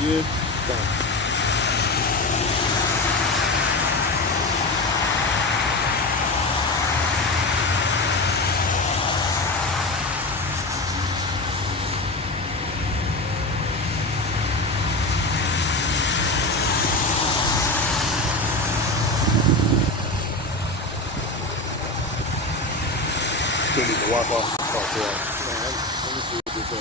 yeah? Still need to walk off. Let me see what this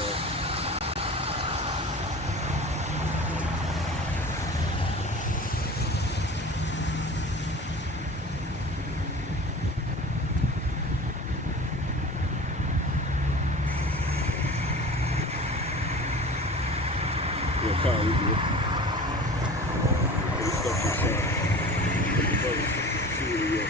yeah, Kyle, we good. We stuck to the side. See where we go.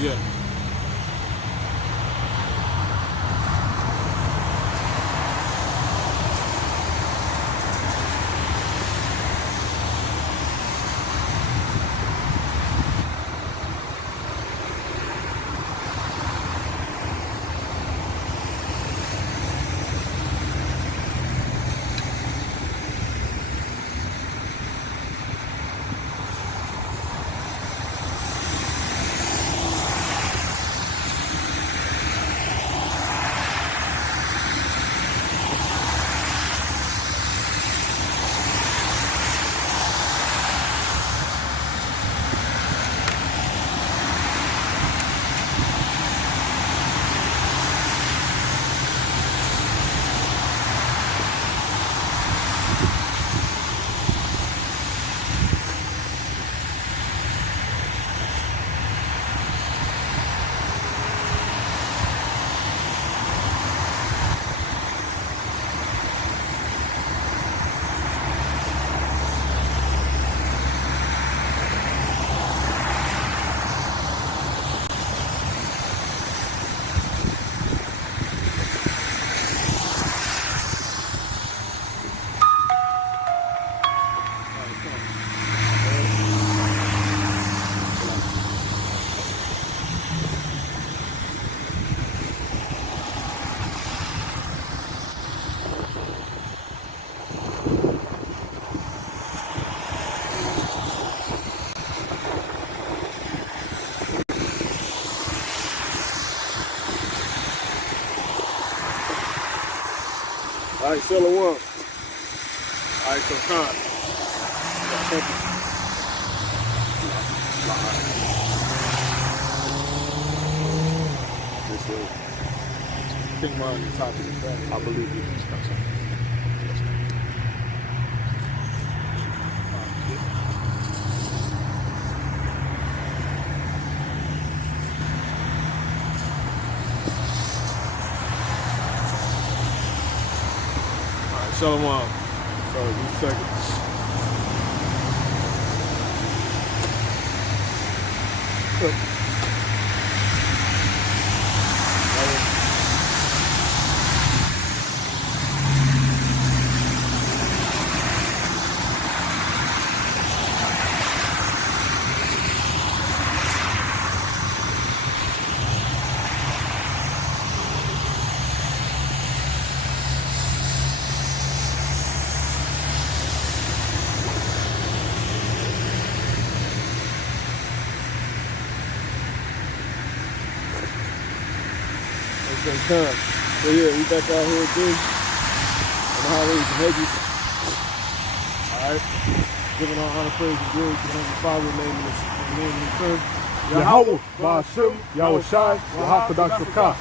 Yeah. All right, Shalom. All right, so Khan. Yeah, thank you. This is ping mine on the top of the bag. I believe you. Shalom. Sorry, just a second. Con. So yeah, we back out here again on the highways and hedges. Alright. Giving our honor, praise, and glory to the Heavenly Father, name in the name of the Son. Yahweh, Ba'ashem, Yahweh Shai, Wahakadosh Shakah.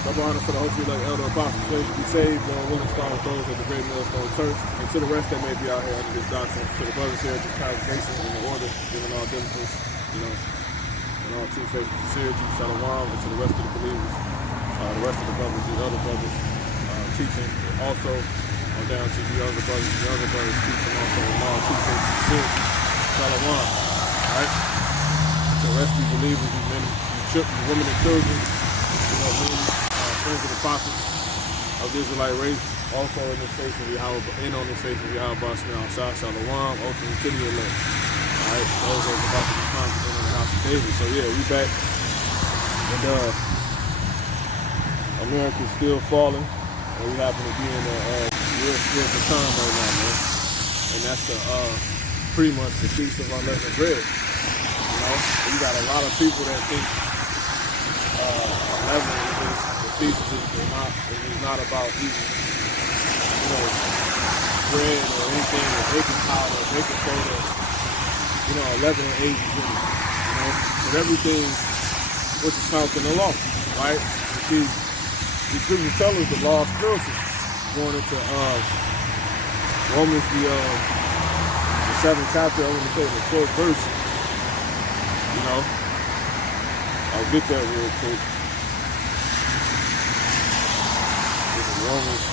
Double honor for the host, like elder apostles, slaves to be saved, willing to start with those at the great millstone church, and to the rest that may be out here under this doctrine, to the brothers here, this congregation in the order, giving all diligence, and all true faith and sincerity, shalom, and to the rest of the believers, the rest of the brothers, the other brothers, teaching also, on down to the younger brothers teaching also in all true faith and sincerity, shalom, alright? So the rest of you believers, you men, you women and children, men, friends of the prophets of the Israelite race, also in this faith of Yahweh, on this faith of Yahweh, Shah, Shalom, ultimately to the elect. Alright, those are about to be confident in the house of David. So yeah, we back. And America's still falling. And we happen to be in a real spiritual time right now, man. And that's pretty much the feast of unleavened bread. You got a lot of people that think unleavened is not about eating, bread or anything or baking powder or baking soda, 11 and 8 is in it, but everything which is found in the law, right? See, the scriptures tell us the law is spiritual. Going into Romans, the 7th chapter, I want to say the 4th verse, I'll get that real quick. Romans.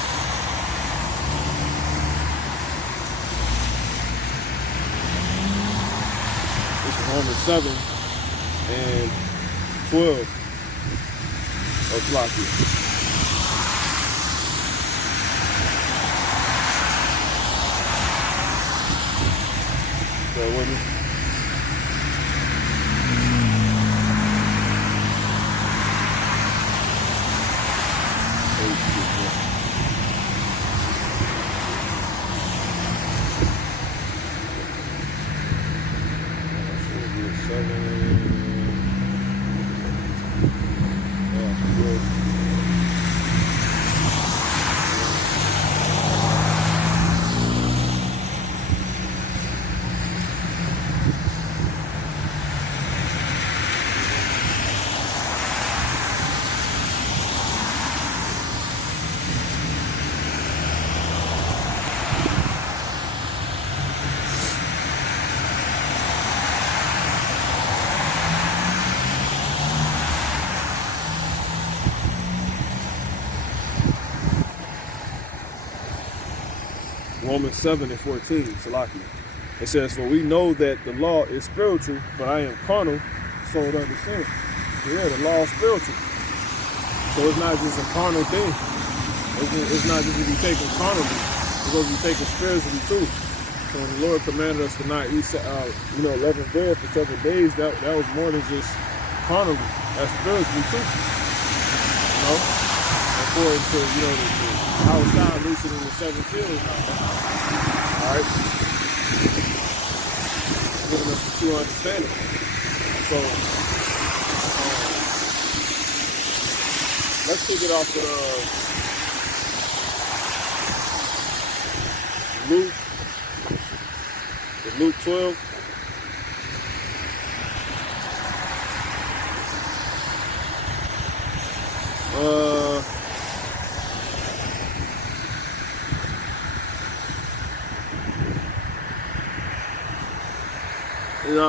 This is Romans 7 and 12 of Slovakia. Bear with me. Romans 7 and 14, Salaki. It says, for we know that the law is spiritual, but I am carnal, sold under sin. So yeah, the law is spiritual. So it's not just a carnal thing. It's not just to be taken carnally. It's going to be taken spiritually too. So when the Lord commanded us to not eat, 11 bread for 7 days, that was more than just carnally. That's spiritually too. According to, how God loosened in the 7 fields now. Alright? Giving us a true understanding. So, let's kick it off with Luke 12.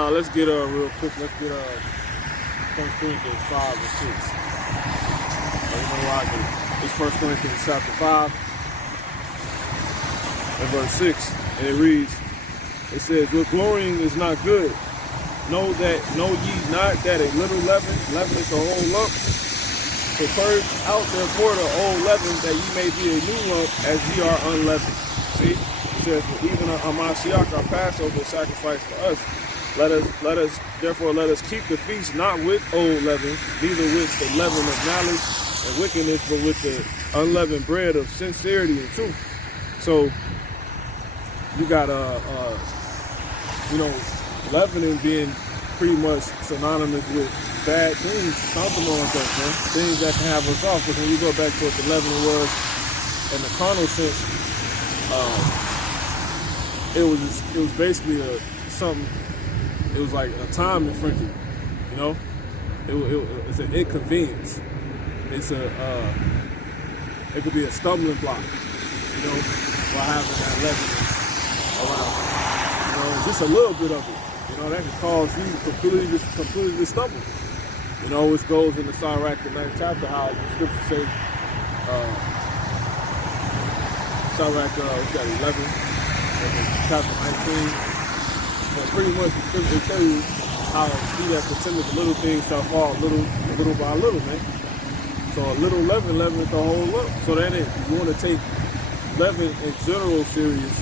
Let's get real quick. Let's get 1 Corinthians 5 and 6. It's 1 Corinthians chapter 5 and verse 6, and it reads. It says, "Your glorying is not good. Know ye not that a little leaven leaveneth the whole lump? So purge out therefore the old leaven, that ye may be a new lump, as ye are unleavened." See, it says, "Even a Mashiach, our Passover, sacrificed for us. Let us keep the feast not with old leaven, neither with the leaven of malice and wickedness, but with the unleavened bread of sincerity and truth." So you got leavening being pretty much synonymous with bad things stomping on us, man. Things that can have us off. Because when you go back to what the leavening was in the carnal sense, it was basically something. It was like a time infringement, you know. It's an inconvenience. It could be a stumbling block, you know, by having that leavening around. You know, just a little bit of it. You know, that can cause you completely to stumble. You know, which goes in the Sirach, the 9th chapter, how the scripture says, Sirach, we got 11, chapter 19. But pretty much the scripture tell you how he that contendeth the little things shall fall little by little, man. So a little leaven leaveneth the whole lump. So that if you want to take leaven in general serious,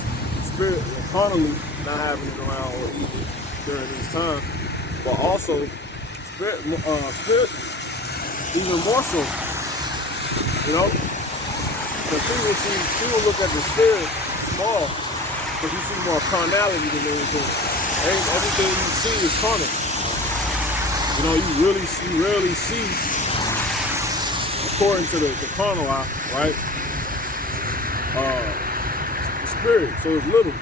spirit carnally not having it around or eating it during these times, but also spiritually, even more so. You know? Because people look at the spirit small, because you see more carnality than anything. Everything you see is carnal. You know, you rarely see, according to the carnal eye, right? The spirit, so it's little.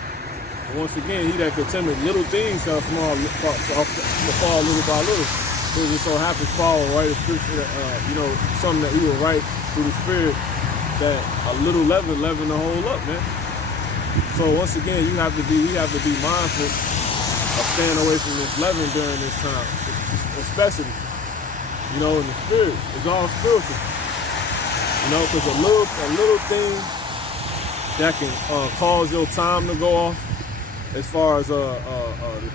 And once again, he that contendeth little things shall fall little by little. It just so happens Paul will write a scripture that, you know, something that he will write through the spirit that a little leaven the whole up, man. So once again, we have to be mindful of staying away from this leaven during this time, especially, you know, in the spirit. It's all spiritual, you know, because a little thing that can cause your time to go off, as far as the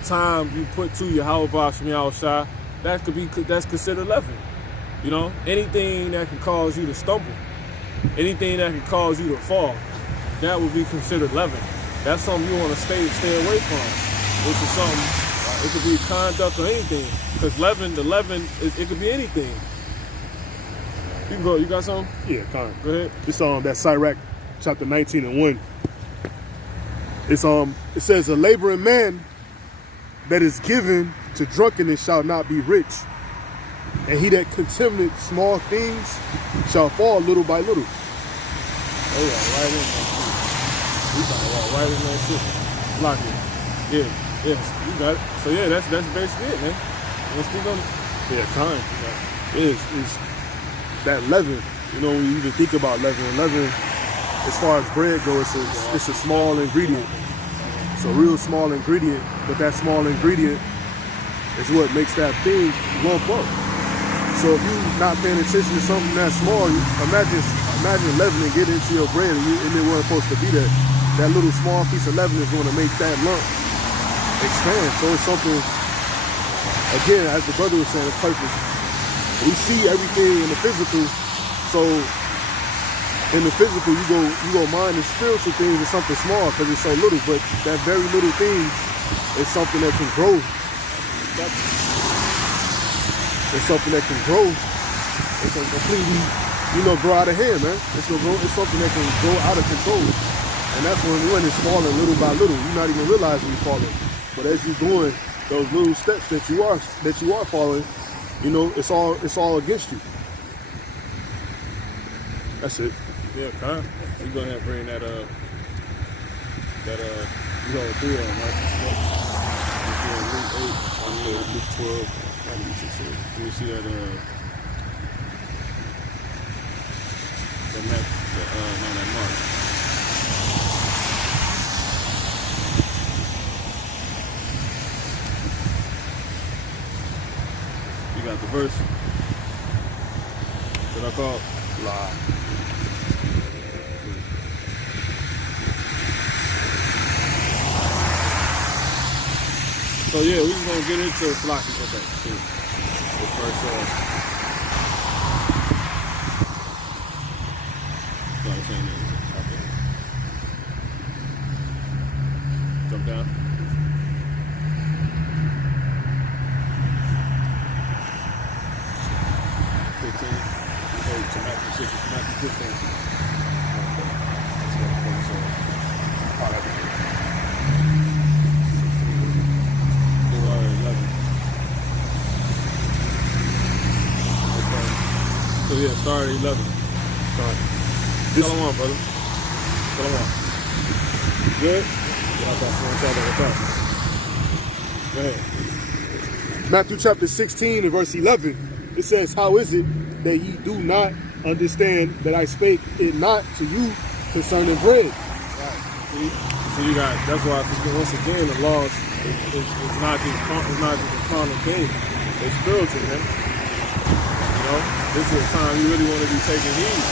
time you put to your Yahweh from Yahushua, that's considered leaven. You know, anything that can cause you to stumble, anything that can cause you to fall, that would be considered leaven. That's something you want to stay away from. Which is something, it could be conduct or anything. Because the leaven, it could be anything. You can go, you got something? Yeah, Con. Go ahead. It's that Sirach chapter 19 and 1. It's it says, a laboring man that is given to drunkenness shall not be rich, and he that contemneth small things shall fall little by little. Oh yeah, right in that shit. We gotta walk right in that shit. Block it. Yeah, yes, you got it. So yeah, that's basically it, man. Let's speak on it. Yeah, time. It's that leaven. You know, when you even think about leaven, as far as bread goes, it's a small ingredient. It's a real small ingredient, but that small ingredient is what makes that thing lump up. So if you're not paying attention to something that small, imagine leavening get into your bread and it wasn't supposed to be there. That little small piece of leaven is going to make that lump expand. So it's something, again, as the brother was saying, it's perfect. We see everything in the physical, so in the physical you go mind the spiritual things is something small because it's so little, but that very little thing is something that can grow. It's something that can grow. It can completely, grow out of hand, man. It's something that can grow out of control. And that's when it's falling little by little. You're not even realizing you're falling. But as you're doing those little steps that you are following, it's all against you. That's it. Yeah, Con. You go ahead and bring that you know, 3 of them, right? Luke 8, Luke 12. Let me see that that Mark. You got the verse that I call lie. So yeah, we're just gonna get into Flocky for that too. The first sorry, saying that. Okay. Jump down. Matthew 15. start at 11. This- Tell them on, brother. Tell them on. Good? Go ahead. Matthew chapter 16 and verse 11, it says, how is it that ye do not understand that I spake it not to you concerning bread? Right. See? So you got, that's why once again the law is not just a carnal thing. It's spiritual, man. You know, this is a time you really want to be taking heed.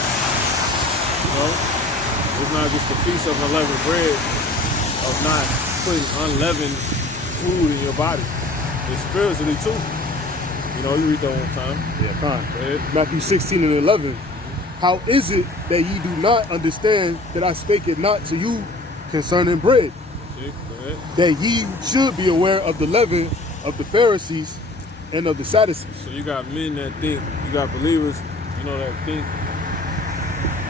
You know, it's not just the feast of unleavened bread, of not putting unleavened food in your body. It's spiritually too. You know, you read that one time. Yeah, fine. Go ahead. Matthew 16 and 11. How is it that ye do not understand that I spake it not to you concerning bread? See? Go ahead. That ye should be aware of the leaven of the Pharisees and of the Sadducees. So you got men that think, you got believers, you know, that think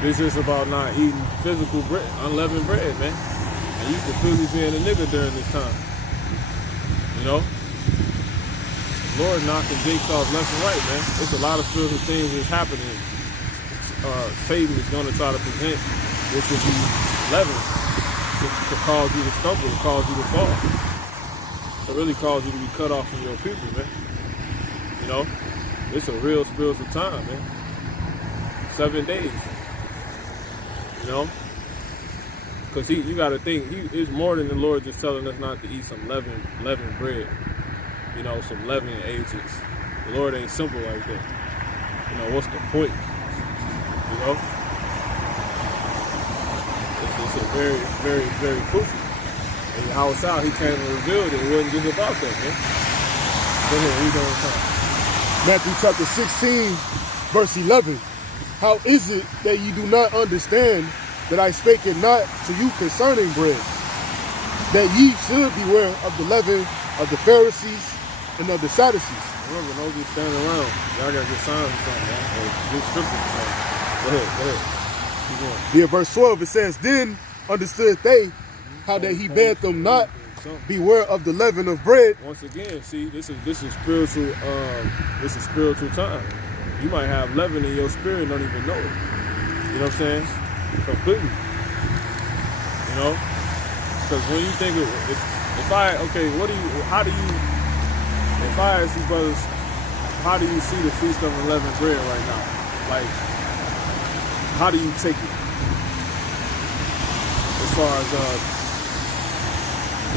this is about not eating physical bread, unleavened bread, man. And you can clearly being a nigga during this time. You know? Lord knocking jakes off left and right, man. There's a lot of spiritual things that's happening. Satan is going to try to present which will be leaven to cause you to stumble, to cause you to fall. To really cause you to be cut off from your people, man. You know? It's a real spiritual time, man. 7 days. You know? Because you got to think, it's more than the Lord just telling us not to eat some leavened bread. You know, some leavening agents. The Lord ain't simple like that. You know, what's the point? You know? It's a very, very, very crucial. And how it's out, he came and revealed it. It wasn't just about that, man. Go ahead, read on time. Matthew chapter 16, verse 11. How is it that ye do not understand that I spake it not to you concerning bread? That ye should beware of the leaven of the Pharisees and of the Sadducees. Remember, don't just stand around. Y'all got to get signs or something, man. Or get scripture or something. Go ahead. Keep going. Here, verse 12, it says, then understood they how that he bade them not beware of the leaven of bread. Once again, see, this is spiritual. This is spiritual time. You might have leaven in your spirit and don't even know it. You know what I'm saying? Completely. You know, because when you think of if I ask you brothers, how do you see the feast of unleavened bread right now? Like, how do you take it? As far as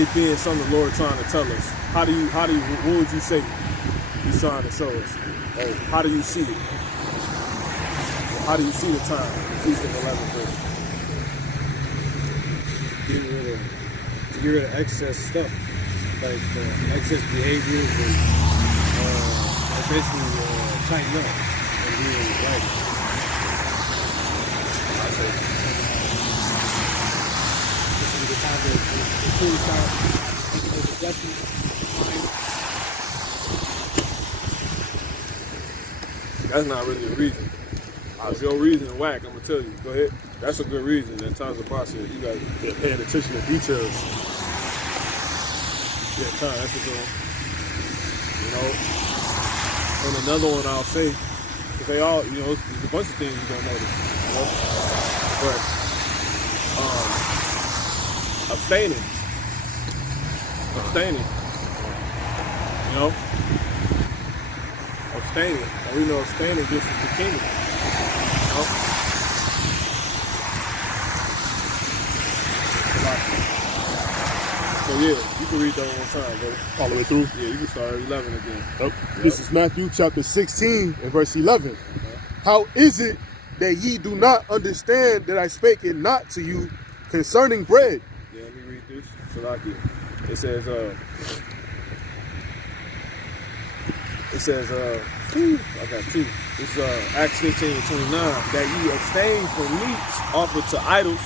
it being something the Lord trying to tell us. What would you say he's trying to show us? Or how do you see it? Or how do you see the time, the feast of unleavened bread? Get rid of excess stuff, like excess behaviors, and basically tighten up and being right. I say this is the time to truly start making those adjustments. That's not really a reason. If your reason whack, I'm gonna tell you. Go ahead. That's a good reason. In times of process, you guys They're paying attention to details. Yeah, time. That's a good one. You know. And another one I'll say, because they all, you know, there's a bunch of things you're gonna notice. You know. But abstaining. You know. Abstaining. And we know abstaining gets us the kingdom. You know? So yeah, you can read that one time, bro. All the way through. Yeah, you can start at 11 again. Yep. This is Matthew chapter 16 and verse 11. How is it that ye do not understand that I spake it not to you concerning bread? Yeah, let me read this. Salaki. It says, I got two. It's Acts 15 and 29. That ye abstain from meats offered to idols,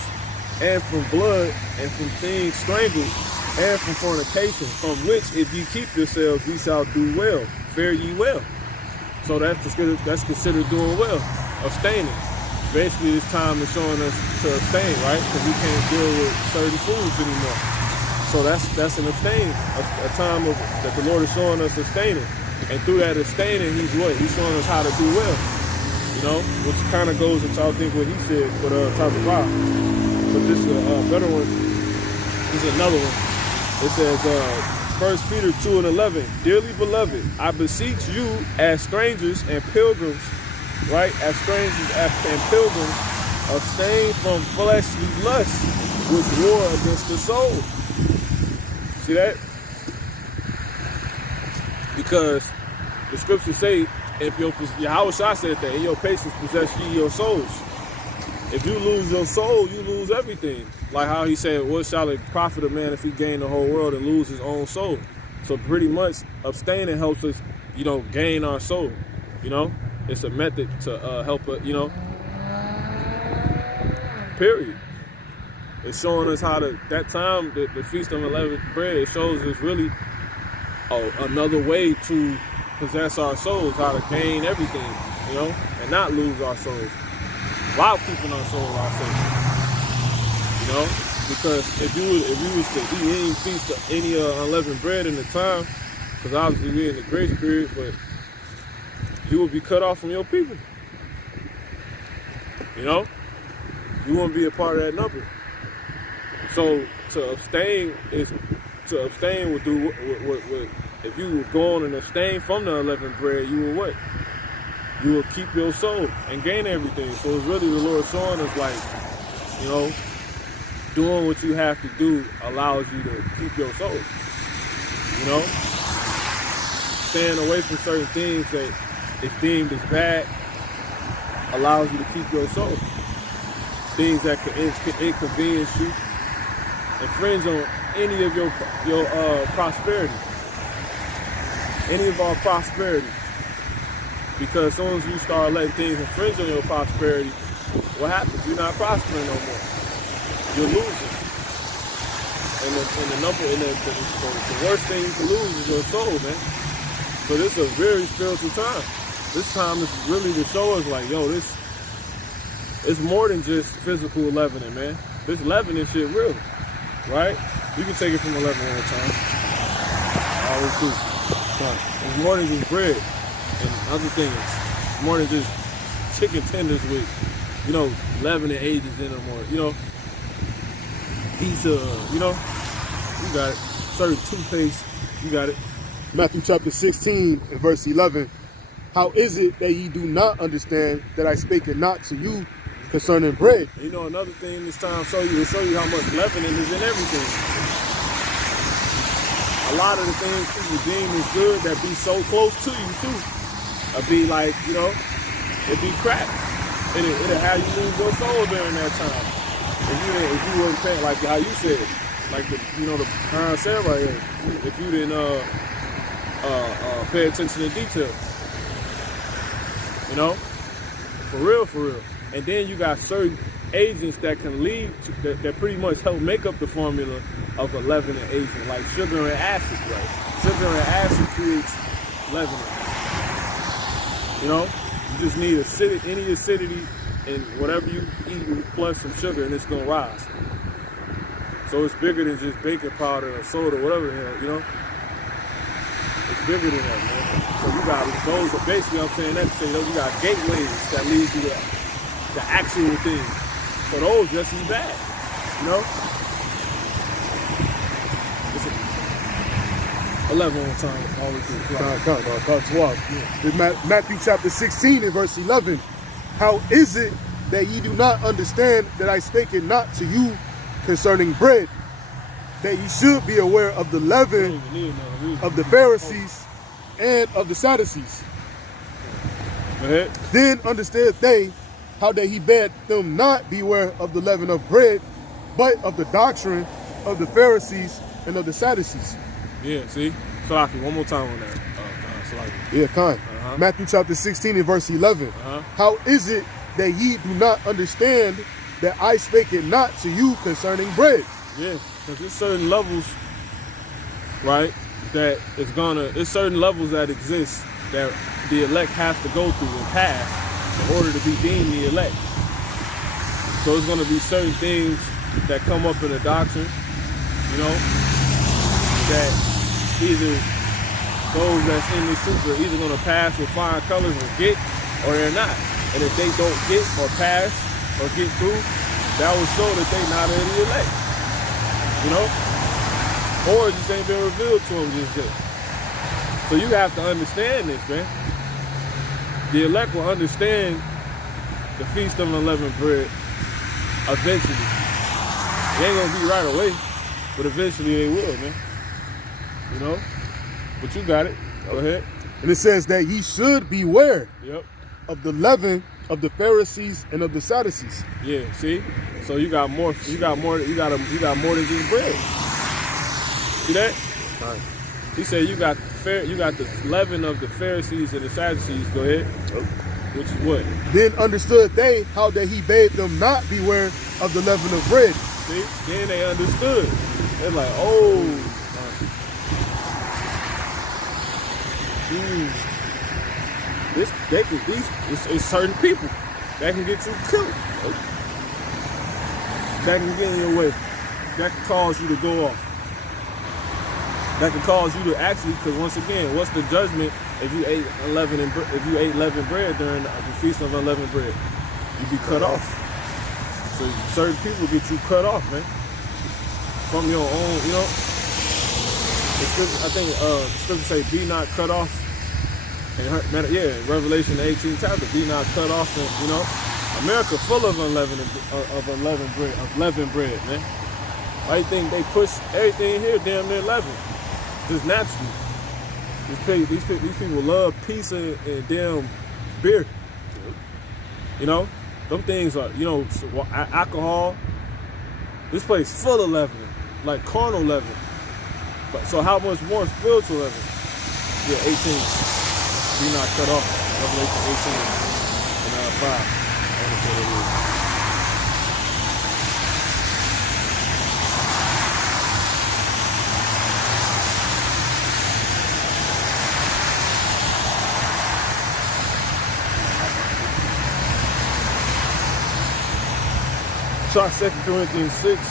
and from blood, and from things strangled, and from fornication, from which if ye keep yourselves, ye shall do well. Fare ye well. So that's considered doing well. Abstaining. Basically, this time is showing us to abstain, right? Because we can't deal with certain foods anymore. So that's an abstain, a time that the Lord is showing us abstaining. And through that abstaining, he's what? He's showing us how to do well. You know, which kind of goes into I think what he said for the top of five. But this is a better one. This is another one. It says, 1 Peter 2:11, dearly beloved, I beseech you as strangers and pilgrims, right? As strangers and pilgrims, abstain from fleshly lusts which war against the soul. See that? Because the scriptures say, if Yahweh Shah said that, in your patience possess ye your souls. If you lose your soul, you lose everything. Like how he said, what shall it profit a man if he gain the whole world and lose his own soul? So pretty much abstaining helps us, you know, gain our soul. You know, it's a method to help us, you know, period. It's showing us how to, that time, the Feast of Unleavened Bread, it shows us really another way to possess our souls, how to gain everything, you know, and not lose our souls while keeping our soul our faith. You know, because if you was to eat any feast of any unleavened bread in the time, because obviously we're in the grace period, but you will be cut off from your people. You know, you won't be a part of that number. So to abstain would do what if you were going and abstain from the unleavened bread, you will what? You will keep your soul and gain everything. So it's really the Lord showing us, like, you know, doing what you have to do allows you to keep your soul. You know, staying away from certain things that if deemed as bad allows you to keep your soul. Things that can inconvenience you, infringe on any of your prosperity, any of our prosperity. Because as soon as you start letting things infringe on your prosperity, what happens? You're not prospering no more. You're losing. And the worst thing you can lose is your soul, man. But it's a very spiritual time. This time is really to show us, like, yo, it's more than just physical leavening, man. This leavening shit real, right? You can take it from 11 one time. Always do. It's more than just bread and other things. It's more than just chicken tenders with, you know, leavening agents in them, or, you know, pizza, you know, you got it. Certain toothpaste, you got it. Matthew chapter 16 and verse 11. How is it that ye do not understand that I spake it not to you concerning bread? You know, another thing this time will show you how much leavening is in everything. A lot of the things people deem as good that be so close to you too, be like, you know, it be crap. It'll have you lose your soul during that time. If you wasn't paying, like how you said, like the, you know, the parent said right here, if you didn't pay attention to detail. You know, for real. And then you got certain agents that can lead to, that pretty much help make up the formula of a leavening agent, like sugar and acid, right? Sugar and acid creates leavening. You know, you just need any acidity in whatever you eat plus some sugar, and it's gonna rise. So it's bigger than just baking powder or soda, whatever the hell, you know. It's bigger than that, man. So you got those are basically, I'm saying that to say, you got gateways that lead to the actual thing. So those just as bad, you know? Listen, 11 on time, always do. Matthew chapter 16 and verse 11. How is it that ye do not understand that I spake it not to you concerning bread, that ye should be aware of the leaven of the Pharisees and of the Sadducees? Go ahead. Then understood they how that he bade them not beware of the leaven of bread, but of the doctrine of the Pharisees and of the Sadducees. Yeah, see? Salaki, one more time on that. Yeah, kind. Matthew chapter 16 and verse 11. How is it that ye do not understand that I spake it not to you concerning bread? Yeah, because there's certain levels, right, it's certain levels that exist that the elect have to go through and pass in order to be deemed the elect. So it's going to be certain things that come up in the doctrine, you know, that either those that's in this truth are either going to pass with flying colors and get, or they're not. And if they don't get or pass or get through, that will show that they not in the elect. You know? Or it just ain't been revealed to them just yet. So you have to understand this, man. The elect will understand the Feast of Unleavened Bread eventually. It ain't gonna be right away, but eventually they will, man. You know? But you got it. Go ahead. And it says that ye should beware Yep. of the leaven of the Pharisees and of the Sadducees. Yeah, see? So you got more than just bread. See that? All right. He said you got the leaven of the Pharisees and the Sadducees. Go ahead. Which is what? Then understood they how that he bade them not beware of the leaven of bread. See? Then they understood. They're like, oh. It's certain people that can get you killed. That can get in your way. That can cause you to go off. That can cause you to actually, because once again, what's the judgment if you ate leavened bread during the Feast of Unleavened Bread? You be cut off. So certain people get you cut off, man, from your own. You know, I think the scripture say, "Be not cut off." And Revelation 18 chapter, "Be not cut off." And, you know, America full of leavened bread, man. Why you think they push everything here damn near leavened? Just naturally. These people love pizza and damn beer. You know, them things are, you know, alcohol. This place full of leavening, like carnal leaven. But so how much more spiritual leaven? Yeah, 18. Be not cut off. Revelation 18 and 5. I want to say that is. Try 2 Corinthians 6.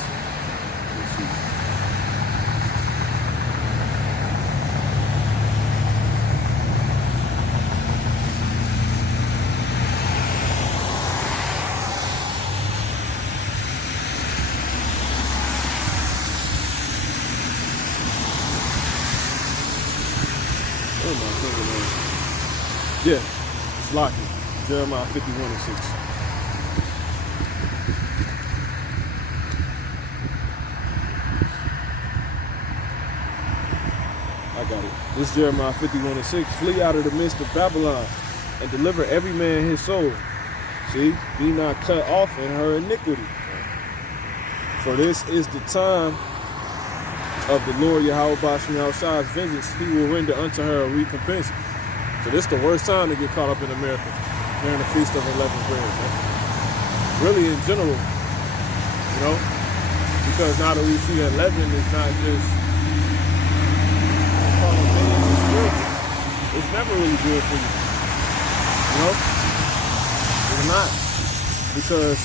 Yeah, it's locked. Jeremiah 51 and 6. I got it. This is Jeremiah 51 and 6. Flee out of the midst of Babylon and deliver every man his soul. See, be not cut off in her iniquity. For this is the time of the Lord Yahweh Bashmi Al-Shah's vengeance. He will render unto her a recompense. So this is the worst time to get caught up in America during the Feast of Unleavened Bread, man. Really in general, you know, because now that we see that leaven is not just it's never really good for you. You know? It's not. Because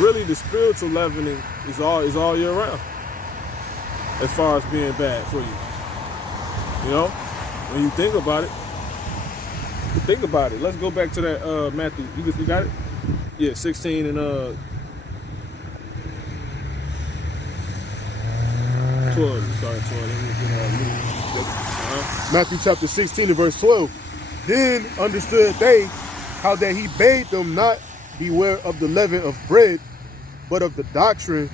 really the spiritual leavening is all year round. As far as being bad for you. You know? When you think about it. Let's go back to that Matthew. You got it? Yeah, 16 and 12. Sorry, 12. Matthew chapter 16 and verse 12. Then understood they how that he bade them not beware of the leaven of bread, but of the doctrine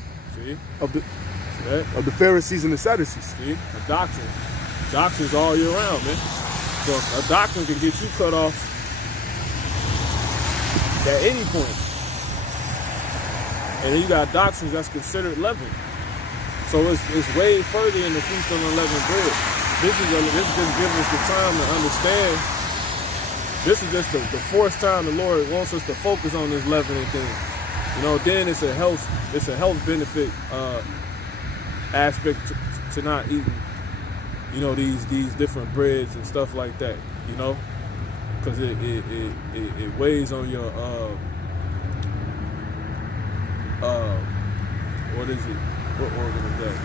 of the Pharisees and the Sadducees. See, a doctrine. Doctrine's all year round, man. So a doctrine can get you cut off at any point. And then you got doctrines that's considered leaven. So it's way further in the Feast of Unleavened Bread. This just gives us the time to understand. This is just the fourth time the Lord wants us to focus on this leavening thing. You know, then it's a health benefit aspect to not eating, you know, these different breads and stuff like that, you know, because it weighs on your what is it? What organ is that?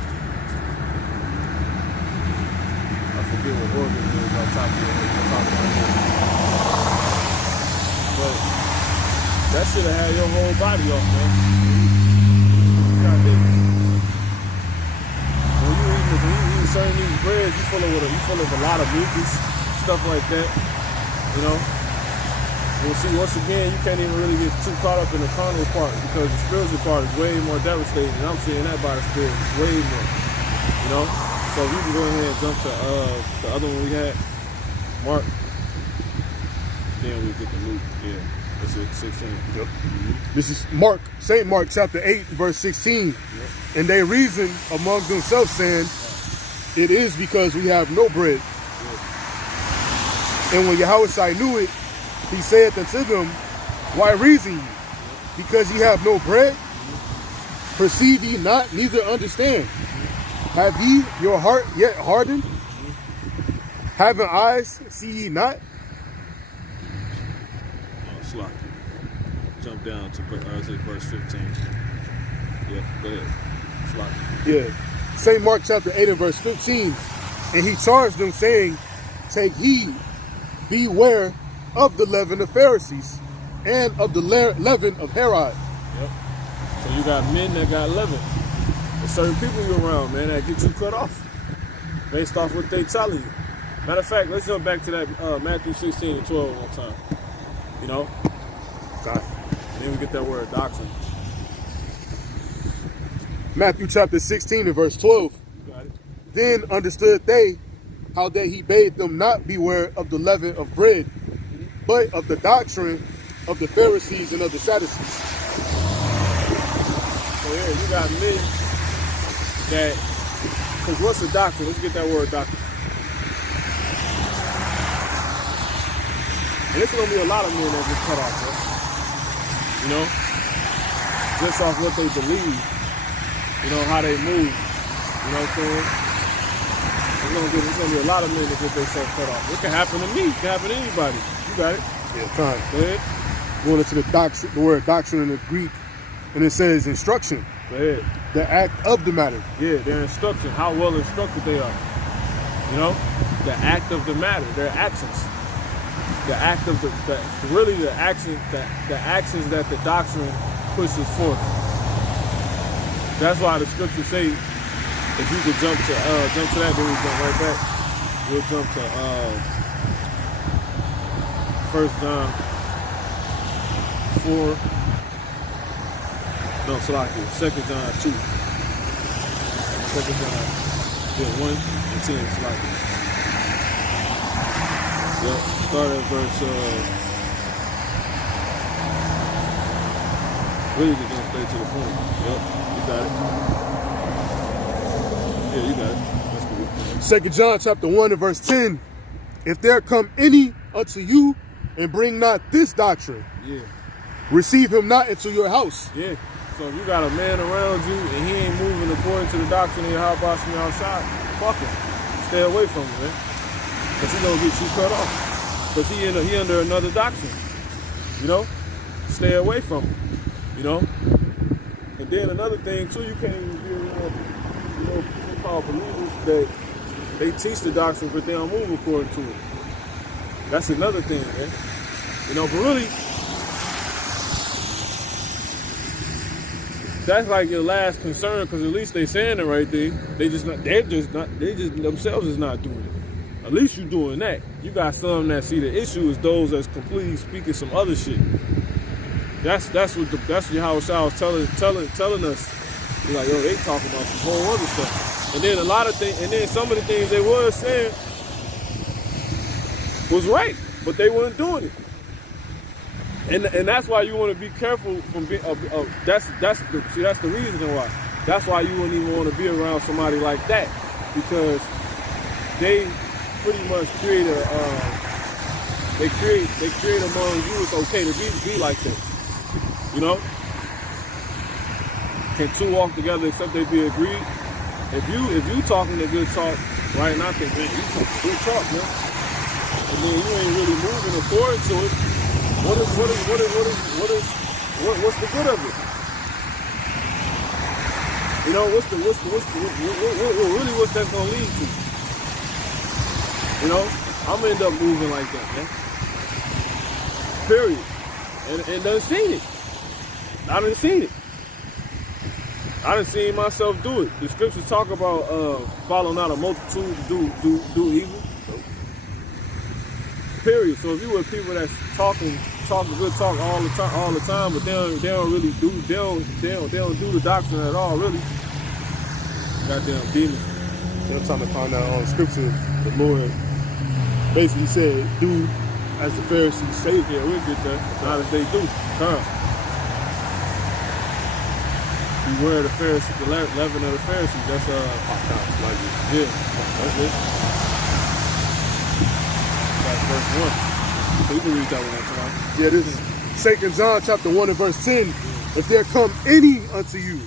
I forget what organ it is on top of your head. But that should have had your whole body off, man. You gotta think. When you eat certain these breads, you full of a lot of mucus, stuff like that. You know. We'll see, once again, you can't even really get too caught up in the carnal part because the spiritual part is way more devastating. And I'm seeing that by the spirit, it's way more. You know? So we can go ahead and jump to the other one we had, Mark. Then we get the Luke. Yeah, that's it, 16. Yep. This is Mark, St. Mark chapter 8, verse 16. Yep. And they reasoned among themselves, saying, it is because we have no bread. Yep. And when Yahushua knew it, he said unto them, why reason ye? Because ye have no bread? Perceive ye not, neither understand? Have ye your heart yet hardened? Having eyes, see ye not? Slot. Jump down to verse 15. Yeah, go ahead. Slot. Yeah. St. Mark chapter 8 and verse 15. And he charged them, saying, take heed, beware of the leaven of Pharisees and of the leaven of Herod. Yep. So you got men that got leaven. There's certain people you around, man, that get you cut off based off what they telling you. Matter of fact, let's jump back to that Matthew 16 and 12 one time. You know? God. And then we get that word doctrine. Matthew chapter 16 and verse 12. You got it. Then understood they how that he bade them not beware of the leaven of bread, but of the doctrine of the Pharisees and of the Sadducees. So yeah, you got men that, because what's the doctrine? Let's get that word doctrine. And there's going to be a lot of men that get cut off, bro. You know? Just off what they believe. You know, how they move. You know what I'm saying? There's going to be a lot of men that get themselves cut off. It can happen to me. It can happen to anybody. You got it. Yeah, time. Go ahead. Going into the word doctrine in the Greek, and it says instruction. Go ahead. The act of the matter. Yeah, their instruction, how well instructed they are. You know? The act of the matter, their actions. The act of the actions that the doctrine pushes forth. That's why the scriptures say, if you could jump to that, then we jump right back. We'll jump to 1 John 4. No, Salaki, 2 John 2. 2 John 1 and 10, Salaki. Yep, start at verse, really just gonna stay to the point. Yep, you got it. Yeah, you got it. That's good. 2 John chapter 1 and verse 10. If there come any unto you and bring not this doctrine, Yeah. receive him not into your house. Yeah. So if you got a man around you and he ain't moving according to the doctrine of your house outside, fuck him. Stay away from him, man. Because he gonna get you cut off. Because he under another doctrine. You know? Stay away from him. You know? And then another thing too, you can't even be around, people called believers that they teach the doctrine but they don't move according to it. That's another thing, man. You know, but really, that's like your last concern, because at least they saying the right thing. They just themselves is not doing it. At least you doing that. You got some that see the issue is those that's completely speaking some other shit. That's how Shah was telling us. You're like, yo, they talking about some whole other stuff. And then a lot of things, and then some of the things they was saying was right, but they weren't doing it. And that's why you want to be careful from being. That's the reason why. That's why you wouldn't even want to be around somebody like that, because they pretty much create they create among you it's okay to be like that. You know? Can two walk together except they be agreed? If you talking a good talk, right? And I think, man, you talk good talk, man. And then you ain't really moving according to it. What's the good of it? You know, what's that gonna lead to? You know, I'm gonna end up moving like that, man. Period. And done seen it. I done seen it. I done seen myself do it. The scriptures talk about following out a multitude to do evil. Period. So if you with people that's talking good talk all the time, but they don't really do they don't do the doctrine at all, really. Goddamn demons. They're trying to find out on scripture. The Lord basically said, "Do as the Pharisees say." Yeah, we'll get that. Not as they do. Beware of the Pharisees, the leaven of the Pharisees. That's like it. Yeah, that's it. That's verse 1. So you can read that one tonight. Yeah, this is 2 John chapter 1 and verse 10. If there come any unto you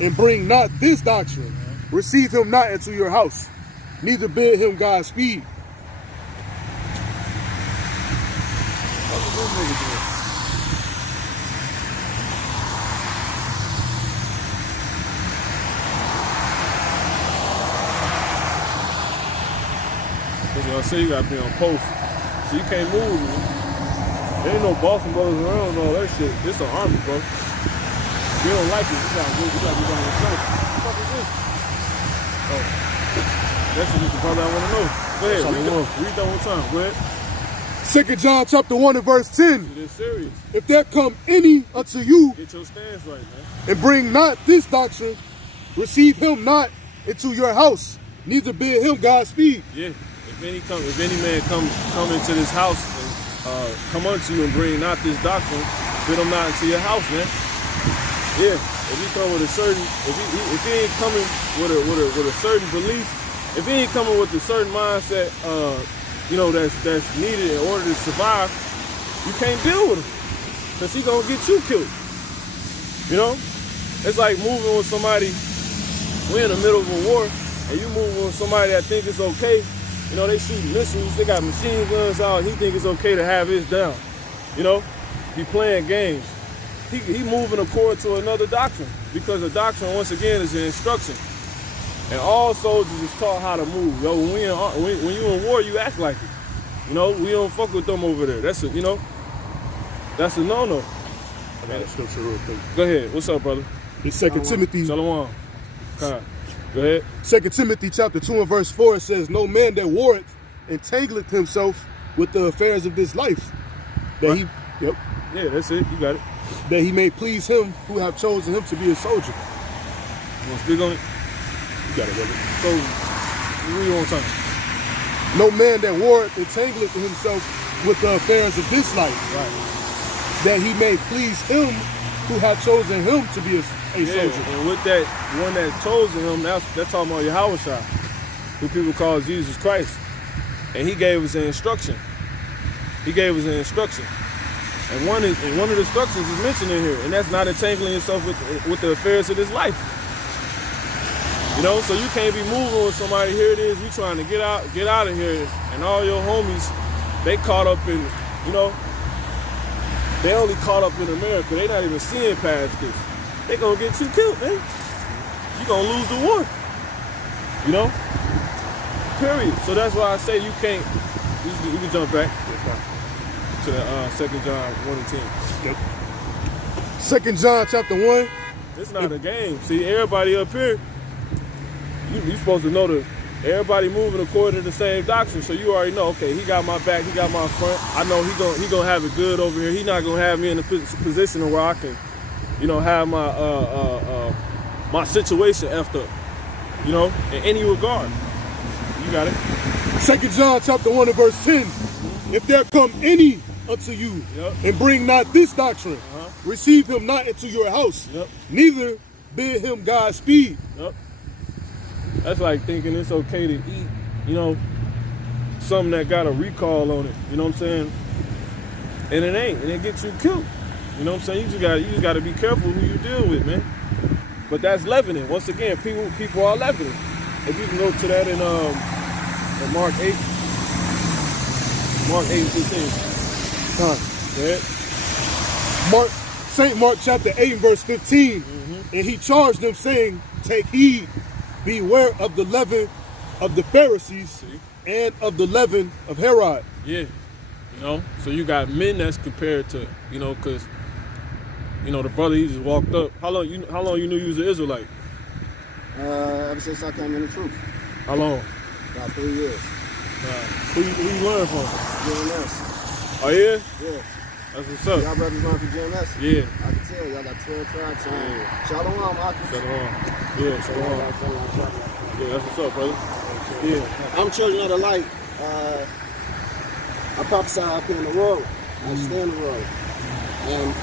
and bring not this doctrine, receive him not into your house, neither bid him Godspeed. What's this nigga doing? I say you gotta be on post, so you can't move. There ain't no Boston brothers around and all that shit. This an army, bro. If you don't like it, you gotta be by yourself. What the fuck is this? Oh, that's just the brother I want to know. Go ahead, read that one time. Go ahead. 2 John chapter 1 and verse 10. It is serious. If there come any unto you Get your stance right, man. and bring not this doctrine, receive him not into your house, neither bid him Godspeed. Yeah. If any man come into this house and come unto you and bring not this doctrine, bid him not into your house, man. Yeah. If he come with a certain, if he ain't coming with a certain belief, if he ain't coming with a certain mindset, you know, that's needed in order to survive, you can't deal with him, cause he gonna get you killed. You know, it's like moving with somebody. We're in the middle of a war, and you moving with somebody that think it's okay. You know, they shoot missiles, they got machine guns out, he think it's okay to have his down. You know, he playing games. He moving according to another doctrine, because the doctrine, once again, is an instruction. And all soldiers is taught how to move. Yo, when you in war, you act like it. You know, we don't fuck with them over there. That's a, you know, that's a no-no. I got a scripture real quick. Go ahead. What's up, brother? It's 2 Timothy. Shalom. Go ahead. 2 Timothy chapter 2 and verse 4, it says, "No man that warreth entangleth himself with the affairs of this life, that right. Yeah, that's it. You got it. That he may please him who have chosen him to be a soldier." You want to speak on it? You got it, brother. So, read one time. "No man that warreth entangleth himself with the affairs of this life, Right. that he may please him who have chosen him to be a soldier." And with that one that chosen him, that's talking about Yahushua, who people call Jesus Christ. And he gave us an instruction. He gave us an instruction. And one of the instructions is mentioned in here, and that's not entangling yourself with the affairs of this life. You know, so you can't be moving with somebody. Here it is, you trying to get out of here, and all your homies, they caught up in, you know, they only caught up in America. They not even seeing past this. They gonna get you killed, man. You gonna lose the war. You know? Period. So that's why I say you can't, you can jump back to 2 John 1 and 10. Yep. 2 John chapter 1. It's not a game. See, everybody up here, you supposed to know everybody moving according to the same doctrine. So you already know, okay, he got my back, he got my front. I know he gonna have it good over here. He not gonna have me in a position where I can, you know, have my my situation effed up, you know, in any regard. You got it. 2 John chapter 1 and verse 10. "If there come any unto you and bring not this doctrine, receive him not into your house, neither bid him Godspeed." Yep. That's like thinking it's okay to eat, you know, something that got a recall on it. You know what I'm saying? And it ain't, and it gets you killed. You know what I'm saying? You just gotta be careful who you deal with, man. But that's leavening. Once again, people are leavening. If you can go to that in Mark 8. Mark 8 and 15. St. Mark chapter 8 and verse 15. "And he charged them, saying, Take heed, beware of the leaven of the Pharisees and of the leaven of Herod. Yeah, you know. So you got men that's compared to, you know, because, you know, the brother, he just walked up. How long you knew you was an Israelite? Ever since I came in the truth. How long? About 3 years. Who you learn from? GMS. Oh yeah, Yeah. that's what's up. Y'all brothers run for GMS? Yeah. I can tell y'all got 12 tribes. Yeah. Shalom, Akis. Shalom. Yeah, shalom. Yeah, that's what's up, brother. Yeah. I'm children of the light. I prophesy up here in the road. I stay in the road. And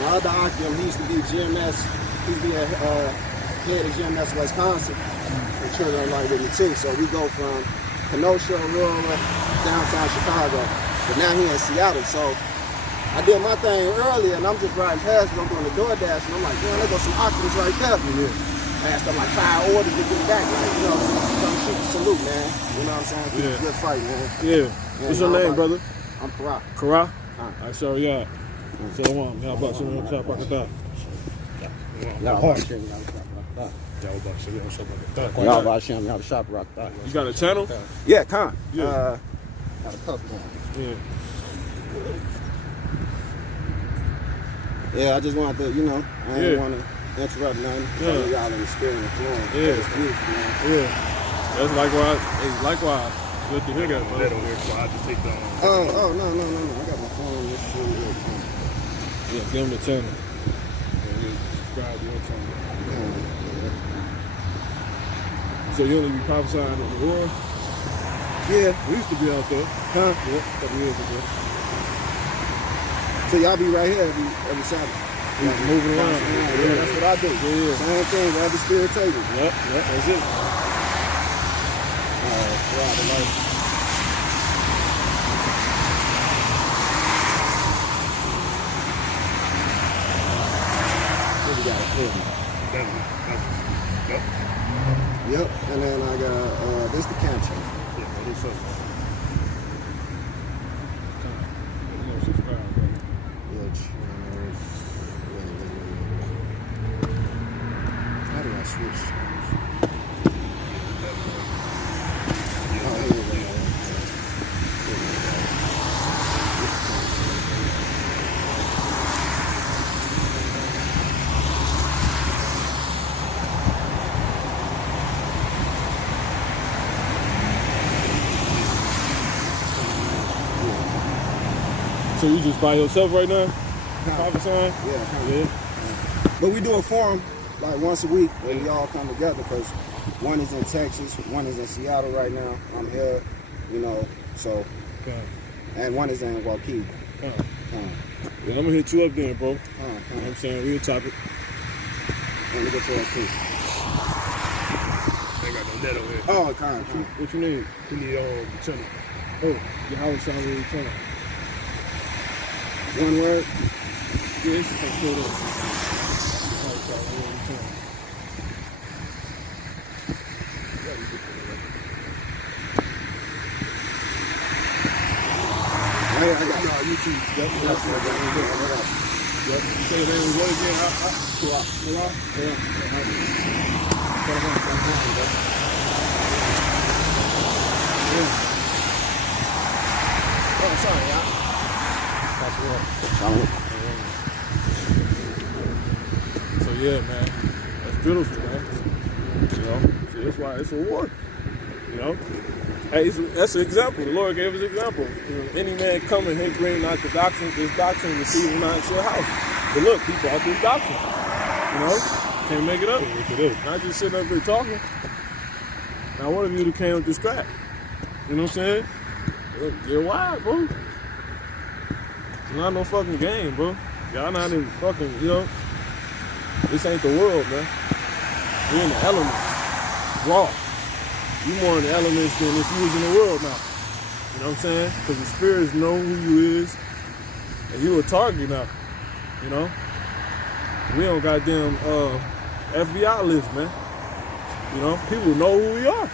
my other Akim, he used to be GMS. He used to be a head of GMS Wisconsin. And children of the light with me too. So we go from Kenosha, Aurora, downtown Chicago. But now he in Seattle. So I did my thing earlier, and I'm just riding past, and I'm doing the DoorDash, and I'm like, man, there goes some Akims right there. Yeah. Passed up like 5 orders to get back, like, you know, come shoot the salute, man. You know what I'm saying? Keep a good fight, man. Yeah. What's your name, brother? I'm Kara. Kara? I saw y'all. Shalom. How about you? You got a channel? Yeah, Khan. Yeah. Got a couple on. Yeah. Yeah, I just wanted to, you know, I didn't want to interrupt nothing. Yeah. Y'all in the spirit and flowing. Yeah. It's beautiful, man. Yeah. That's likewise. Hey, likewise. Good to hear that, brother. That over there, so I just take that on. Oh, no. I got my phone. This shit real quick. Yeah, give him the channel. Yeah, subscribe to your channel. So you only be prophesying in the war? Yeah. We used to be out there. Huh? Yeah, a couple years ago. So y'all be right here every Saturday. We was moving around. Yeah, that's what I do. Yeah. Same thing, wherever the spirit take me. Yep, that's it. Wow, the light. What we got? Yep, and then I got this the camp chain. Yeah, what's up, man? You know, subscribe, brother. How do I switch? So you just by yourself right now? Prophesying? Yeah. But we do a forum like once a week where we all come together because one is in Texas, one is in Seattle right now. I'm here, you know, so, and one is in Waukee. Yeah, I'm gonna hit you up then, bro. You know what I'm saying? Real topic. Let me get you a piece. Ain't got no net over here. Oh, kind. What you need? We need the channel. Oh, your house shall really channel. One word. Yeah, it's just like pull up. House shall really channel. I got YouTube. Yep. Yep. You say the name was what again? Oh, sorry, y'all. So yeah, man, that's beautiful, man. You know, that's why it's a war. You know, hey, that's an example. The Lord gave us an example. You know, any man coming, hey, bring not the doctrine, this doctrine, receive not into your house. But look, he brought this doctrine. You know, can't make it up. Not just sitting up here talking. Now, one of you that came with this strap. You know what I'm saying? Get wide, bro. It's not no fucking game, bro. Y'all not even fucking, you know. This ain't the world, man. We in the elements. Raw. You more in the elements than if you was in the world now. You know what I'm saying? Because the spirits know who you is. And you a target now. You know? We on goddamn FBI list, man. You know? People know who we are.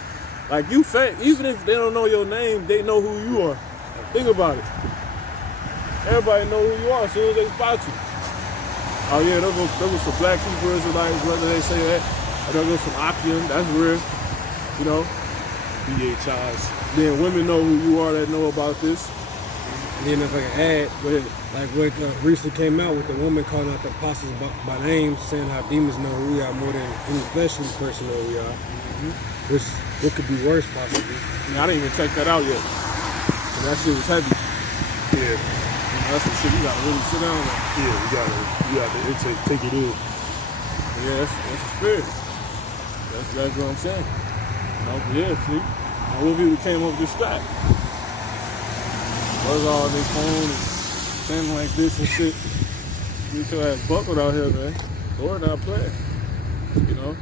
Like you even if they don't know your name, they know who you are. Think about it. Everybody know who you are as soon as they spot you. Oh yeah, there was some black Hebrew Israelites, whether they say that. Or there was some Akim, that's real. You know? BHIs. Then women know who you are that know about this. And then if I can add, Go ahead. like what recently came out with the woman calling out the apostles by name, saying how demons know who we are more than any fleshly person know who we are. Which what could be worse possibly? I didn't even check that out yet. And that shit was heavy. Yeah. That's some shit you gotta really sit down on. Yeah, you gotta take it in. Yeah, that's the spirit. That's what I'm saying. You know, yeah, see? Now, what people came up with this strap? Was all on their phone and standing like this and shit. Get your ass buckled out here, man. Lord not playing. You know?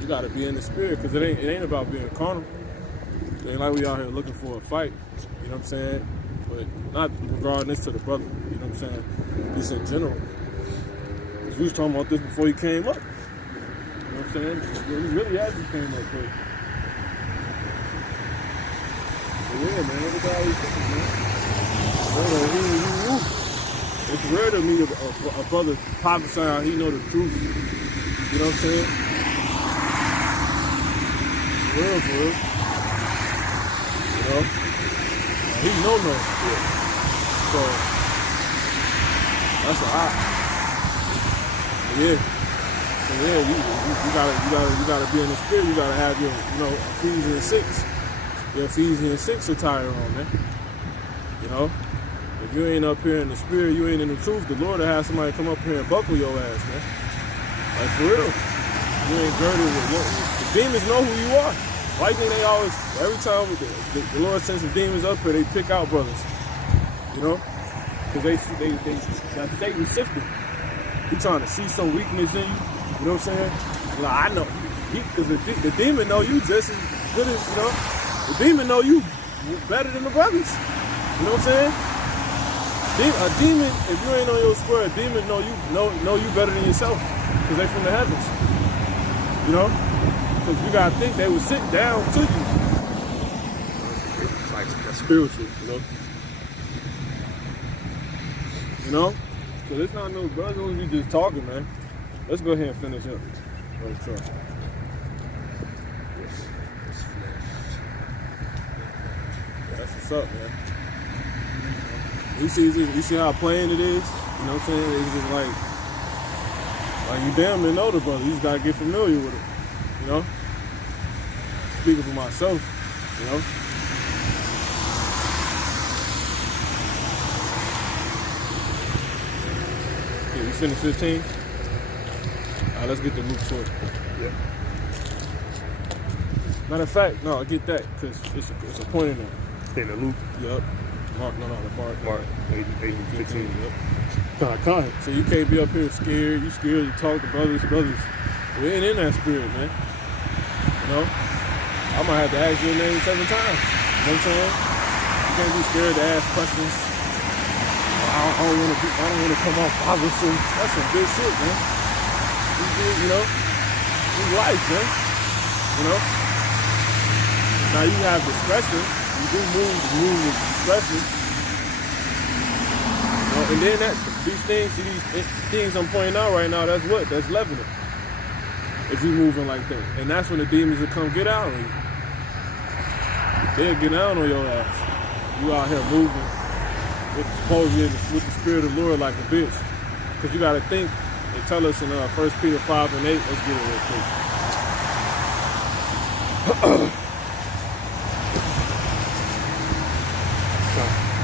You gotta be in the spirit, because it ain't about being carnal. It ain't like we out here looking for a fight. You know what I'm saying? But not regarding this to the brother. You know what I'm saying? Just in general. Because we was talking about this before he came up. You know what I'm saying? Well, he really hasn't came up with. But yeah, man, look at all these things, man. It's rare to meet a brother prophesying how he know the truth. You know what I'm saying? It's real, for real. You know? He know. Yeah. So that's a lot. Yeah. So yeah, you gotta be in the spirit. You gotta have your, Ephesians 6. Your Ephesians 6 attire on, man. You know? If you ain't up here in the spirit, you ain't in the truth, the Lord will have somebody come up here and buckle your ass, man. Like, for real. You ain't girded with what? The demons know who you are. Why you think they always, every time the Lord sends some demons up here, they pick out brothers? You know? Because that Satan sifting. He trying to see some weakness in you. You know what I'm saying? Like, I know. Because the demon know you just as good as, the demon know you better than the brothers. You know what I'm saying? A demon, if you ain't on your square, a demon know you better than yourself. Because they from the heavens. You know? Because you gotta think they would sit down to you. It's like that's spiritual, you know? You know? So it's not no brother who you just talking, man. Let's go ahead and finish up. Oh, sure. That's what's up, man. You see how plain it is? You know what I'm saying? It's just like you damn near know the brother. You just gotta get familiar with it. You know? Speaking for myself, you know? Yeah, you finished 15? Alright, let's get to Luke 12. Yeah. Matter of fact, no, I get that, because it's a point in there. In the Luke. Yup. Mark, 8 and 15. Yep. Con. So you can't be up here scared. You scared to talk to brothers. We ain't in that spirit, man. You know? I might have to ask your name 7 times. You know what I'm saying? You can't be scared to ask questions. I don't want to come off bothersome. That's some good shit, man. You know? It's life, man. You know? Now you have discretion. You do move with discretion. You know? And then these things I'm pointing out right now, that's what? That's leavening. If you moving like that. And that's when the demons will come get out on you. They'll get down on your ass. You out here moving supposedly with the spirit of the Lord like a bitch. Because you got to think, they tell us in 1 Peter 5 and 8, let's get it real quick.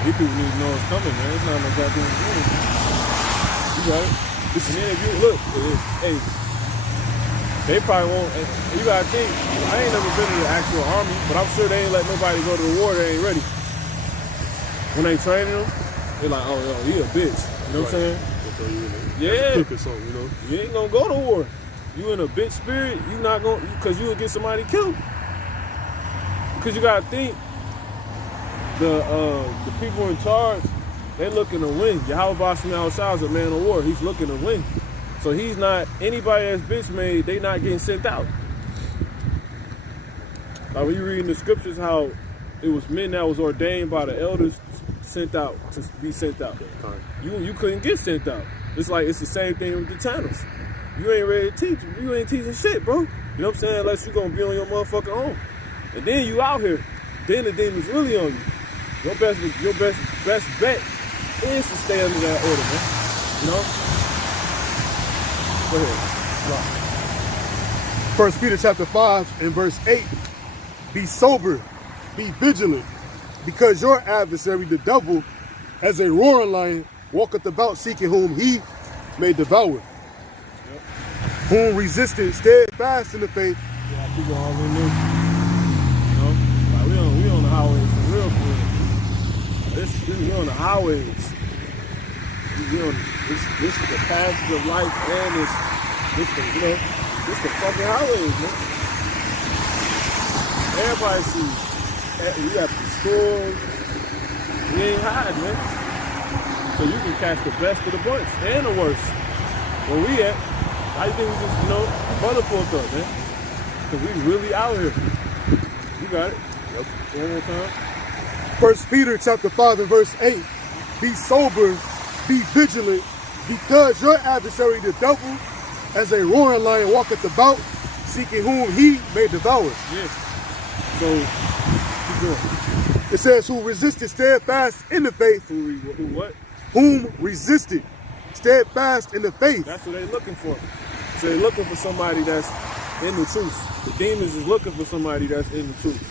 These people need to know it's coming, man. It's not no goddamn thing. You got it. And then if you look, hey, they probably won't. You gotta think. I ain't never been in the actual army, but I'm sure they ain't let nobody go to the war. They ain't ready. When they training them, they're like, oh, he a bitch. You know what I'm saying? Yeah. Cook or something, you know? You ain't gonna go to war. You in a bitch spirit. You not gonna, because you will get somebody killed. Because you gotta think. The people in charge, they looking to win. Yahweh Shai is a man of war. He's looking to win. So he's not, anybody that's bitch made, they not getting sent out. Like when you read in the scriptures how it was men that was ordained by the elders sent out to be sent out. You couldn't get sent out. It's like it's the same thing with the channels. You ain't ready to teach. You ain't teaching shit, bro. You know what I'm saying? Unless you gonna be on your motherfucking own. And then you out here, then the demon's really on you. Your best bet is to stay under that order, man. You know? Go ahead. 1 Peter chapter 5 and verse 8. Be sober, be vigilant, because your adversary, the devil, as a roaring lion, walketh about seeking whom he may devour. Yep. Whom resisted steadfast in the faith. Yeah, people all in there. You know? Like we on the highways for real. We on the highways. We on this is the passage of life, and this the fucking highways, man. Everybody sees. We got the stores. We ain't hiding, man. So you can catch the best of the bunch and the worst. Where we at, I think we just, brother pulled up, man. Cause we really out here. You got it. Yep. One more time. 1 Peter chapter 5 and verse 8. Be sober, be vigilant, because your adversary, the devil, as a roaring lion, walketh about, seeking whom he may devour. Yes. So, keep going. It says, who resisted steadfast in the faith. Who what? Whom resisted steadfast in the faith. That's what they're looking for. So they're looking for somebody that's in the truth. The demons is looking for somebody that's in the truth.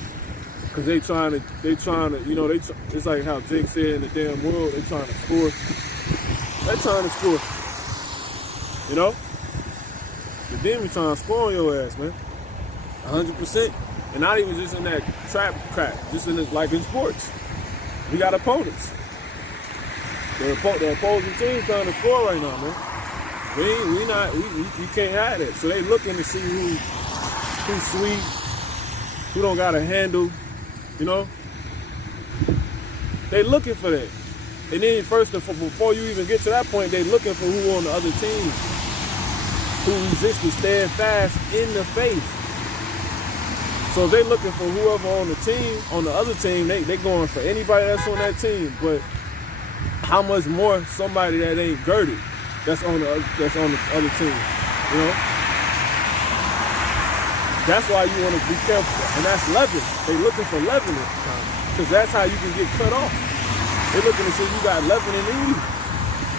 Because they trying to, it's like how Jake said in the damn world, they trying to score. They're trying to score. You know? The demons trying to score on your ass, man. 100%. And not even just in that trap crack, just in like in sports. We got opponents. The opposing team trying to score right now, man. We can't have that. So they looking to see who's sweet, who don't got a handle, They looking for that. And then before you even get to that point, they looking for who on the other team, who resisted steadfast in the faith. So if they looking for whoever on the team, on the other team, they going for anybody that's on that team. But how much more somebody that ain't girded that's on the other team, That's why you want to be careful, and that's leaven. They looking for leavening, because that's how you can get cut off. They looking to see if you got leavening in you.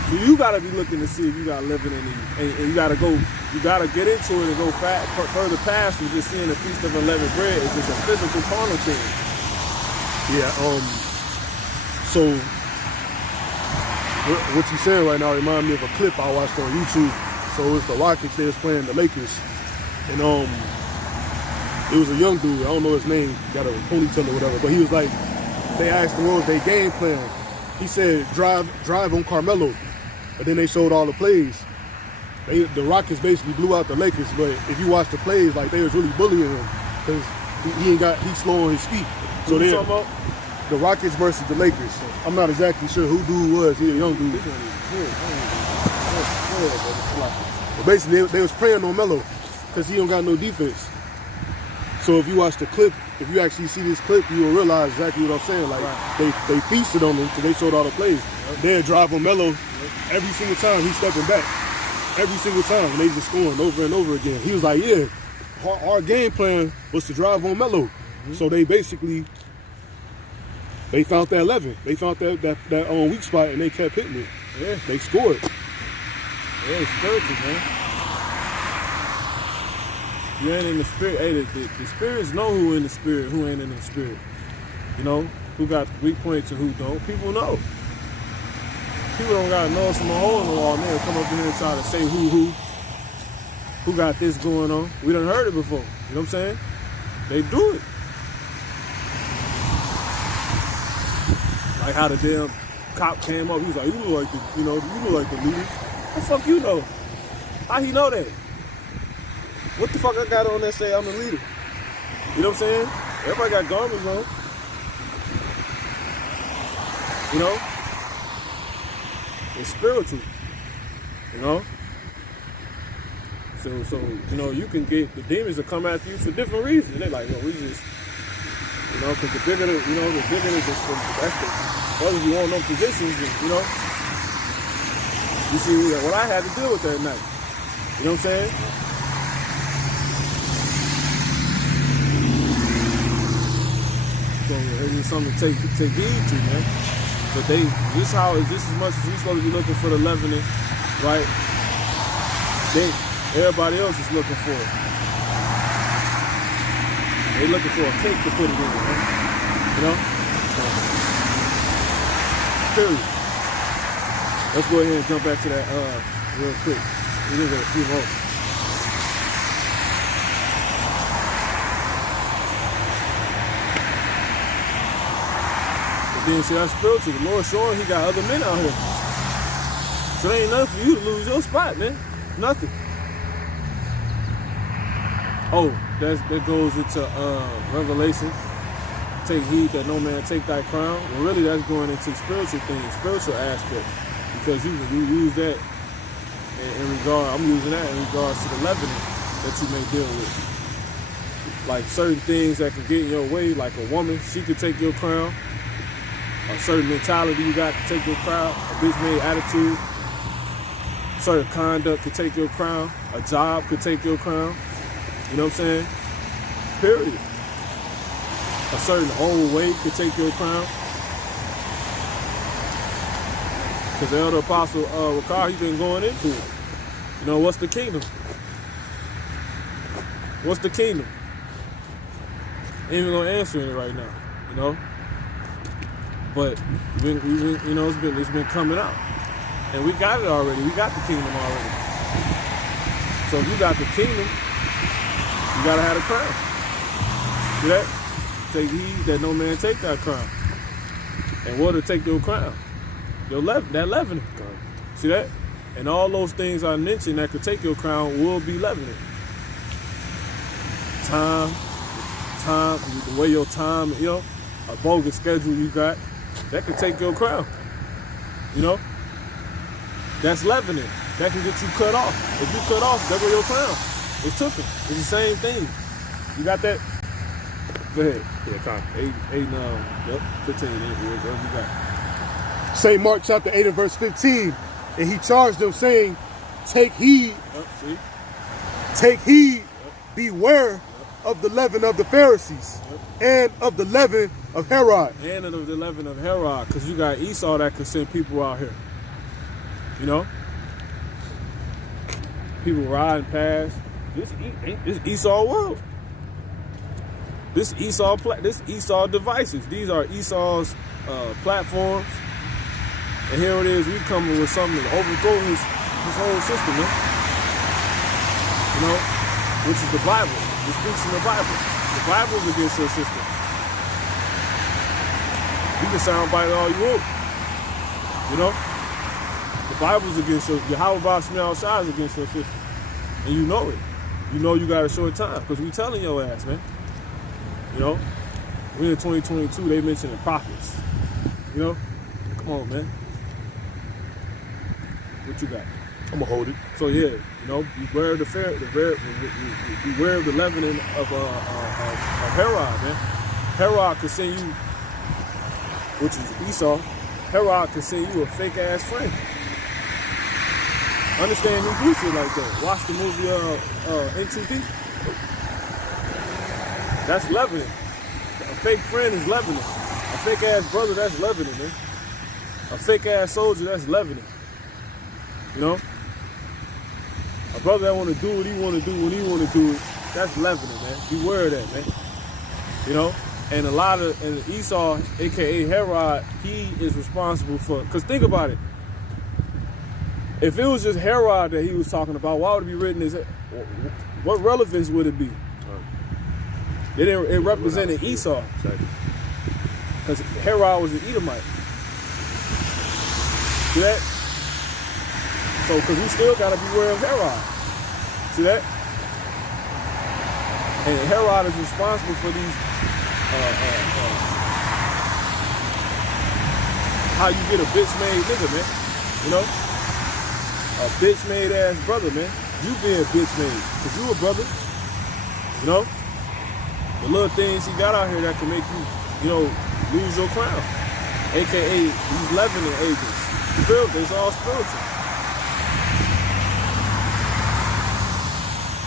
So you got to be looking to see if you got leavening in you, and you got to get into it and go further past than just seeing the feast of unleavened bread. It's just a physical carnal thing. Yeah. So what you saying right now remind me of a clip I watched on YouTube. So it's the Rockets. They was playing the Lakers, and it was a young dude. I don't know his name. Got a ponytail or whatever. But he was like, they asked him what was their game plan. He said drive on Carmelo, and then they showed all the plays. The Rockets basically blew out the Lakers. But if you watch the plays, like they was really bullying him because he's slow on his feet. So Who you talking about? The Rockets versus the Lakers. I'm not exactly sure who dude was. He a young dude. But basically, they was preying on Melo because he don't got no defense. So if you watch the clip, if you actually see this clip, you will realize exactly what I'm saying. Like they feasted on him because they showed all the plays. They'd drive on Melo every single time he's stepping back. Every single time, and they just scoring over and over again. He was like, yeah, our game plan was to drive on Melo. So they basically, they found that 11. They found that weak spot, and they kept hitting it. Yeah, they scored. Yeah, it's spiritual, man. You ain't in the spirit. Hey, the spirits know who in the spirit, who ain't in the spirit. Who got the weak points and who don't. People know. People don't gotta know some hole in the wall, man. Come up here and try to say who got this going on. We done heard it before. You know what I'm saying? They do it. Like how the damn cop came up. He was like, you look like the leader. The fuck you know? How he know that? What the fuck I got on that say I'm the leader? You know what I'm saying? Everybody got garments on. It's spiritual. So you can get the demons to come after you for different reasons. They're like, we just, because the bigger that's whether you want them positions, you see what I had to deal with that night. You know what I'm saying? It's just something to take heed to, man. But just as much as we supposed to be looking for the leavening, right? Everybody else is looking for it. They looking for a cake to put it in, man. You know? Period. Let's go ahead and jump back to that real quick. We need a few more. But then see, that's spiritual. The Lord showing He got other men out here. So there ain't nothing for you to lose your spot, man. Nothing. Oh, that goes into Revelation. Take heed that no man take thy crown. Well, really, that's going into spiritual things, spiritual aspect, because you use that in regard. I'm using that in regards to the leavening that you may deal with, like certain things that can get in your way. Like a woman, she could take your crown. A certain mentality you got to take your crown. A bitch-made attitude. Certain conduct could take your crown. A job could take your crown. You know what I'm saying? Period. A certain old way could take your crown. Because the elder apostle Ricard, he's been going into it. You know, what's the kingdom? What's the kingdom? Ain't even gonna answer it right now, you know. But it's been coming out, and we got it already. We got the kingdom already. So if you got the kingdom, you gotta have a crown. See that? Take heed that no man take that crown. And what to take your crown? That leavening. See that? And all those things I mentioned that could take your crown will be leavening. Time, the way your time, you know, a bogus schedule you got, that could take your crown. You know? That's leavening. That can get you cut off. If you cut off, that was your crown. It's taken. It's the same thing. You got that? Go ahead. Yeah, Con. 15, whatever you got. St. Mark chapter 8 and verse 15. And he charged them, saying, take heed. See? Take heed. Beware of the leaven of the Pharisees and of the leaven of Herod. And of the leaven of Herod, because you got Esau that could send people out here. You know? People riding past. This Esau world. This Esau devices. These are Esau's platforms. And here it is, we coming with something to overthrow his whole system, man. You know? Which is the Bible. It speaks in the Bible. The Bible's against your system. You can soundbite all you want. You know? The Bible's against your Yahweh Shema Shai is against your system. And you know it. You know you got a short time, because we telling your ass, man. You know? We're in 2022, they mentioning prophets. You know? Come on, man. What you got? I'm gonna hold it. So yeah, you know, beware of beware of the leavening of Herod, man. Herod could send you, which is Esau. Herod could send you a fake ass friend. Understand who do shit like that? Watch the movie Into Deep. That's leavening. A fake friend is leavening. A fake ass brother, that's leavening, man. A fake ass soldier, that's leavening. You know? A brother that want to do what he want to do when he want to do it, that's leavening, man. Beware of that, man. You know? And Esau, aka Herod, he is responsible for, because think about it. If it was just Herod that he was talking about, why would it be written as, what relevance would it be? It represented Esau. Because Herod was an Edomite. See that? So, because we still got to beware of Herod. See that? And Herod is responsible for these, how you get a bitch-made nigga, man. You know? A bitch-made ass brother, man. You being bitch-made. Because you a brother. You know? The little things he got out here that can make you, you know, lose your crown. AKA these leavening agents. It's all spiritual.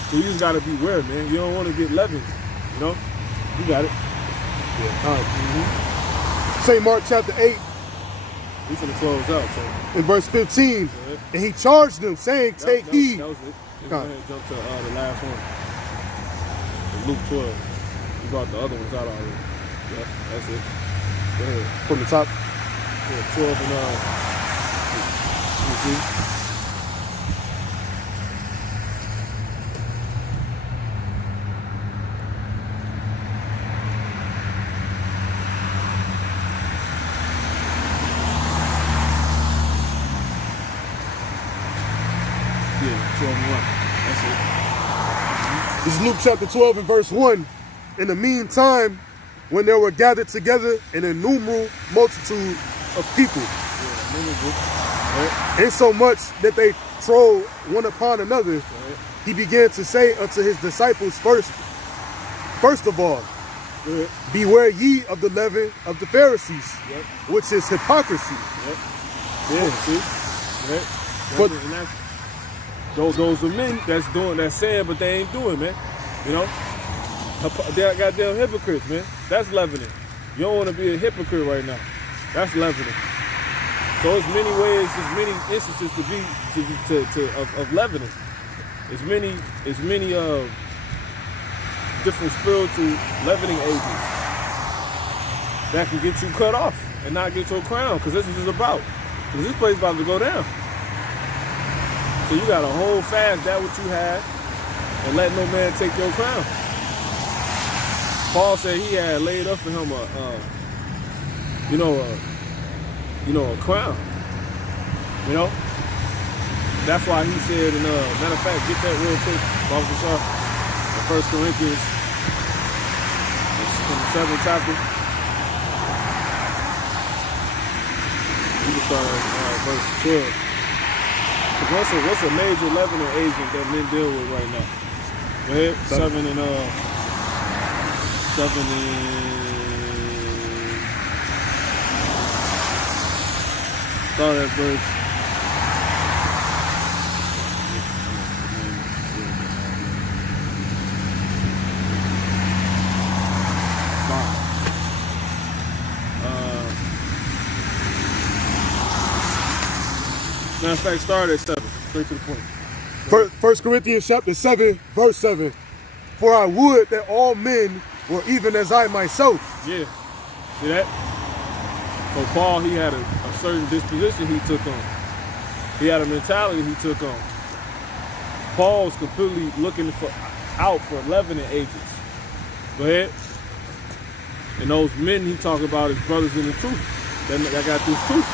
So you just gotta beware, man. You don't want to get leavened, you know? You got it. St. Mark chapter 8 We finna close out, so. in verse 15. And he charged them, saying, take heed. That was it. Let's go ahead and jump to the last one. Luke 12. We brought the other ones out already. Yeah, that's it. Go ahead. From the top. Yeah, 12 and let me see. Yeah, 12 and 1. That's it. This is Luke chapter 12 and verse 1. In the meantime, when they were gathered together an innumerable multitude of people, insomuch that they trod one upon another, he began to say unto his disciples first of all, beware ye of the leaven of the Pharisees, which is hypocrisy. Yeah, see? But those are men that's saying, but they ain't doing, man. You know? They're goddamn hypocrites, man. That's leavening. You don't want to be a hypocrite right now. That's leavening. So there's many ways, there's many instances of leavening. It's many different spiritual leavening agents that can get you cut off and not get your crown, because this is what it's about. Because this place is about to go down. So you got to hold fast that what you have and let no man take your crown. Paul said he had laid up for him a crown. You know? That's why he said, matter of fact, get that real quick, Bobby Shaw, in 1 Corinthians, in the 7th chapter. You can start at verse 12. What's a major leavening agent that men deal with right now? Go ahead, 7 and start at verse. Matter of fact, start at 7, straight to the point. 1 Corinthians chapter 7, verse 7. For I would that all men were even as I myself. Yeah. See that? So Paul, he had a certain disposition he took on. He had a mentality he took on. Paul was completely looking out for leavening agents. Go ahead. And those men he talk about his brothers in the truth. That got this truth.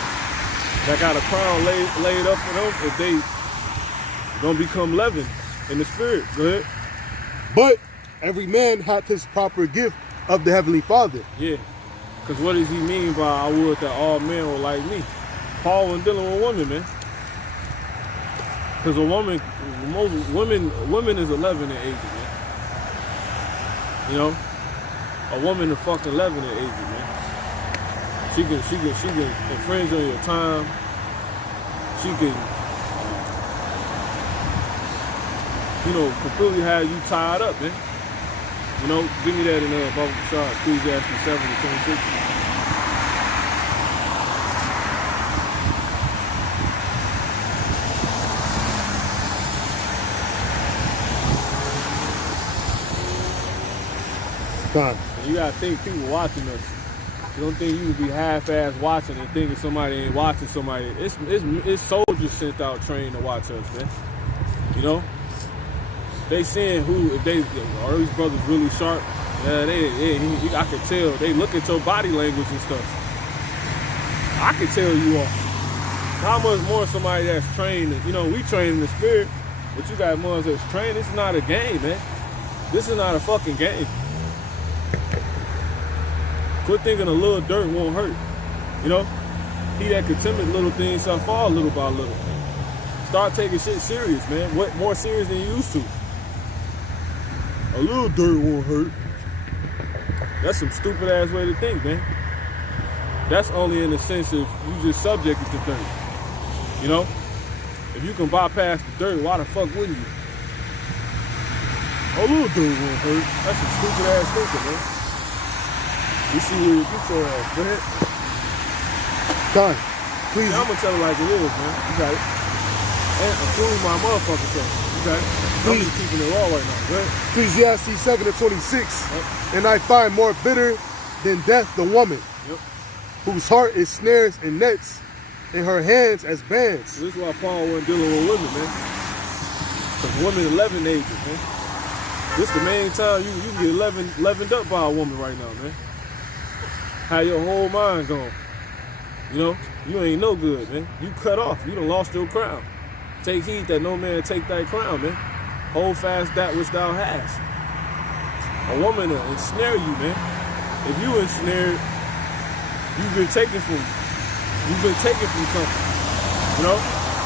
That got a crown laid up for them if they gonna become leavened in the spirit. Go ahead. But every man hath his proper gift of the Heavenly Father. Yeah. Because what does he mean by I would that all men were like me? Paul wasn't dealing with women, man. Because women is a leavening agent, man. You know? A woman is a fucking leavening agent, man. She can infringe on your time. She can, completely have you tied up, man. You know, give me that in Bible Shah, Ecclesiastes 7 and 26. God. You gotta think people watching us. You don't think you would be half-ass watching and thinking somebody ain't watching somebody. It's soldiers sent out trained to watch us, man. You know? They seeing are these brothers really sharp? Yeah, I can tell. They look at your body language and stuff. I can tell you off. How much more somebody that's trained, we train in the spirit, but you got ones that's trained. This is not a game, man. This is not a fucking game. Quit thinking a little dirt won't hurt. You know? He that contempteth little things shall fall little by little. Start taking shit serious, man. What more serious than you used to? A little dirt won't hurt. That's some stupid ass way to think, man. That's only in the sense of you just subjected to dirt. You know? If you can bypass the dirt, why the fuck wouldn't you? A little dirt won't hurt. That's some stupid ass thinking, man. You see where you get your ass. Go ahead. Con, please. Yeah, I'm gonna tell it like it is, man. You got it. And including my motherfucker self. You got it. I'm just keeping it raw right now. Go ahead. Ecclesiastes 7:26. Yep. And I find more bitter than death the woman, Yep. whose heart is snares and nets, and her hands as bands. So this is why Paul wasn't dealing with women, man. Because women 11 ages, man. This the main time you can get 11'd up by a woman right now, man. How your whole mind gone. You know, you ain't no good, man. You cut off. You done lost your crown. Take heed that no man take thy crown, man. Hold fast that which thou hast. A woman will ensnare you, man. If you ensnared, you've been taken from something. You know?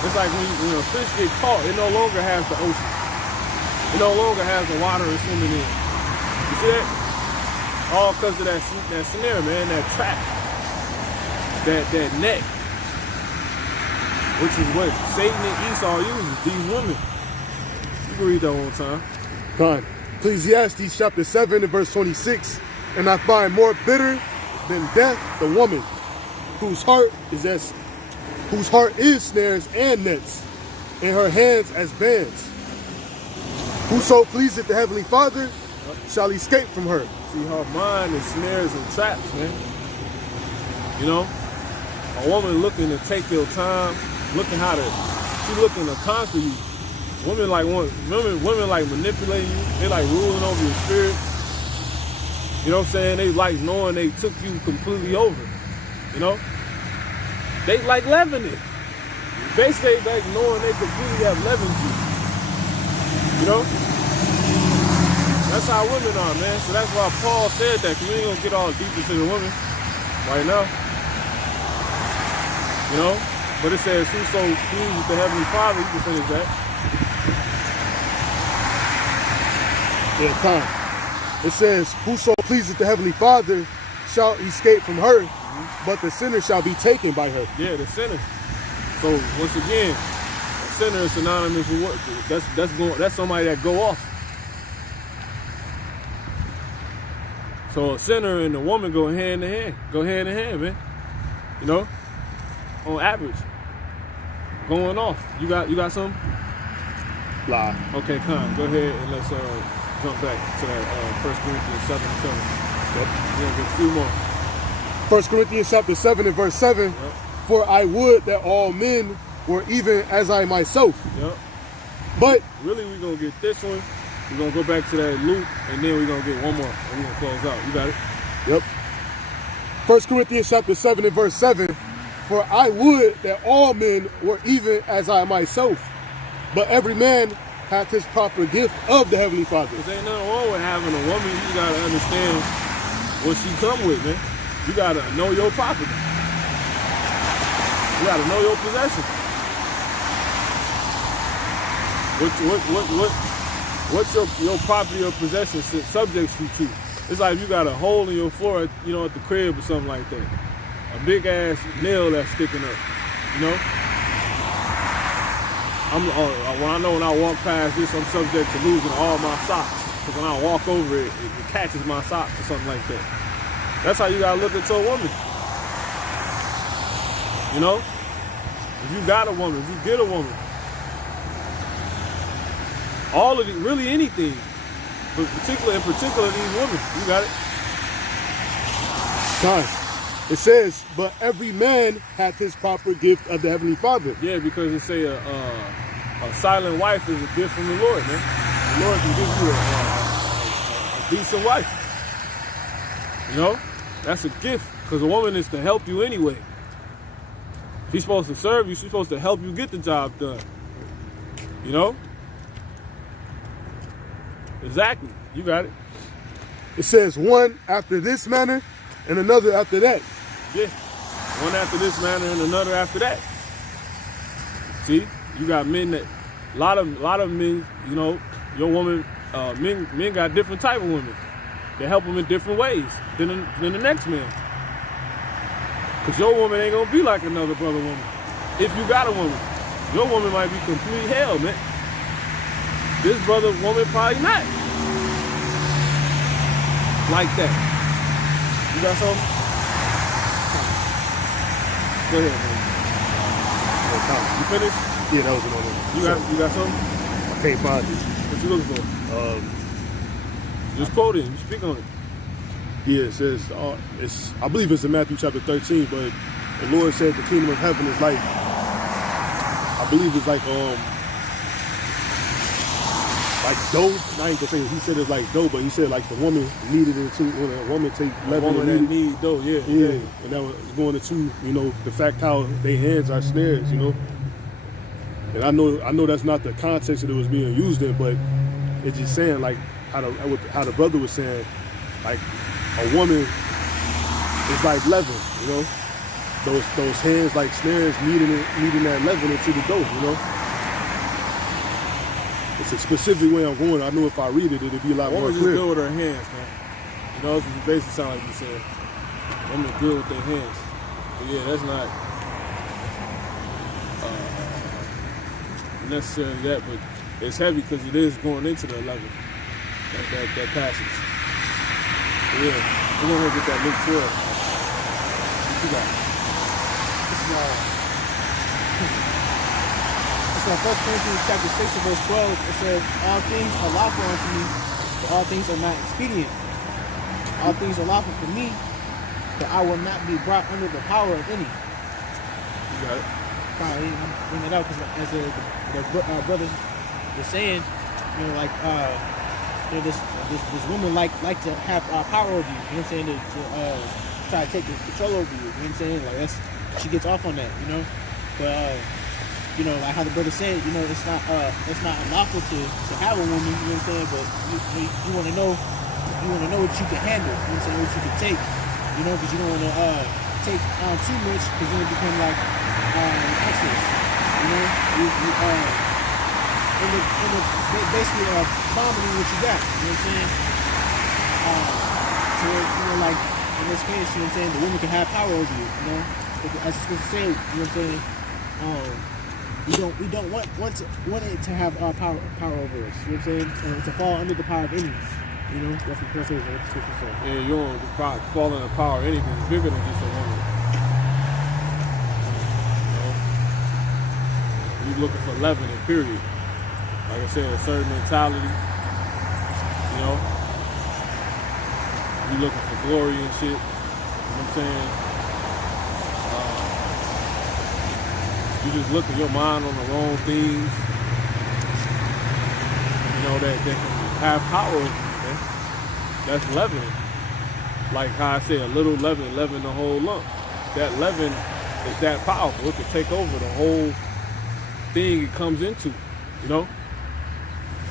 It's like when a fish get caught, it no longer has the ocean. It no longer has the water it's swimming in. You see that? All because of that snare, man, that trap. That net, which is what Satan and Esau uses, these women. You can read that one time. Con. Ecclesiastes chapter 7 and verse 26. And I find more bitter than death the woman, whose heart is snares and nets, and her hands as bands. Whoso pleaseth the heavenly Father shall escape from her. See, her mind is snares and traps, man. You know? A woman looking to take your time, she looking to conquer you. Women like manipulating you. They like ruling over your spirit. You know what I'm saying? They like knowing they took you completely over. You know? They like leavening. Basically, they like knowing they completely have leavened you. You know? That's how women are, man. So that's why Paul said that, because we ain't gonna get all deep into the women right now. You know? But it says, whoso pleases the heavenly Father, you can finish that. Yeah, time. It says, whoso pleaseth the heavenly Father shall escape from her, but the sinner shall be taken by her. Yeah, the sinner. So once again, a sinner is synonymous with what? That's somebody that go off. So a sinner and a woman go hand in hand. Go hand in hand, man. You know? On average. Going off. You got something? Lie. Okay, come. Go ahead and let's jump back to that 1 Corinthians 7 and 7. Yep. Yeah, get a few more. 1 Corinthians chapter 7 and verse 7. Yep. For I would that all men were even as I myself. Yep. But really, we're going to get this one. We're going to go back to that loop, and then we're going to get one more, and we're going to close out. You got it? Yep. 1 Corinthians chapter 7 and verse 7. For I would that all men were even as I myself, but every man hath his proper gift of the Heavenly Father. There ain't nothing wrong with having a woman. You got to understand what she come with, man. You got to know your property. You got to know your possession. What's your property or possession subjects you to? It's like you got a hole in your floor, you know, at the crib or something like that. A big ass nail that's sticking up, you know? When I walk past this, I'm subject to losing all my socks. Because when I walk over it, it catches my socks or something like that. That's how you gotta look at your woman. You know? If you got a woman, if you get a woman, all of it, really anything, but in particular these women, you got it. Time. It says, but every man hath his proper gift of the Heavenly Father. Yeah, because it say a silent wife is a gift from the Lord, man. The Lord can give you a decent wife. You know? That's a gift, because a woman is to help you anyway. She's supposed to serve you. She's supposed to help you get the job done. You know? Exactly. You got it. It says one after this manner and another after that. Yeah. One after this manner and another after that. See? You got men that, a lot of men, you know, your woman, men got different type of women. They help them in different ways than the next man. Because your woman ain't going to be like another brother woman. If you got a woman, your woman might be complete hell, man. This brother woman probably not like that. You got something? Go ahead, man. You finished? Yeah, that was another one. You got something? I can't find it. What you looking for? Just quote it. You speak on it. Yeah, it says, I believe it's in Matthew chapter 13, but the Lord said the kingdom of heaven is like, I believe it's like dough. I ain't gonna say he said it's like dough, but he said like the woman needed it too. When a woman take leaven, Woman that need dough, yeah. and that was going into, the fact how their hands are snares, And I know that's not the context that it was being used in, but it's just saying like how the brother was saying, like a woman is like leaven, Those hands like snares needing that leaven into the dough, It's a specific way I'm going. I know if I read it, it'll be a lot more Woman's clear. just good with her hands, man. That's what you basically sound like you said. Woman's good with their hands. But yeah, that's not necessarily that, but it's heavy because it is going into the 11, that passage. But yeah, we're going to get that Luke 12. What you got? It's 1 Corinthians chapter 6 and verse 12. It says, all things are lawful unto me, but all things are not expedient. All things are lawful for me, but I will not be brought under the power of any. You got it. Bring it out because as the brothers were saying, this woman like to have power over you. You know what I'm saying? To try to take control over you. You know what I'm saying? Like she gets off on that. But like how the brother said, it's not unlawful to have a woman. You know what I'm saying? But you want to know what you can handle. You know what I'm saying? What you can take. Because you don't want to take on too much because then it become like excess. Basically vomiting what you got. You know what I'm saying? So like in this case, you know what I'm saying, the woman can have power over you. As it's say, you know what I'm saying. We don't want it to have power over us. You know what I'm saying? To fall under the power of any. That's what the scripture says. Yeah, you don't fall under the power of anything bigger than just a woman. You're looking for leavening, period. Like I said, a certain mentality. You're looking for glory and shit. You know what I'm saying? You just looking your mind on the wrong things. That can have power. Man. That's leavening. Like how I say, a little leaven the whole lump. That leaven is that powerful. It can take over the whole thing it comes into.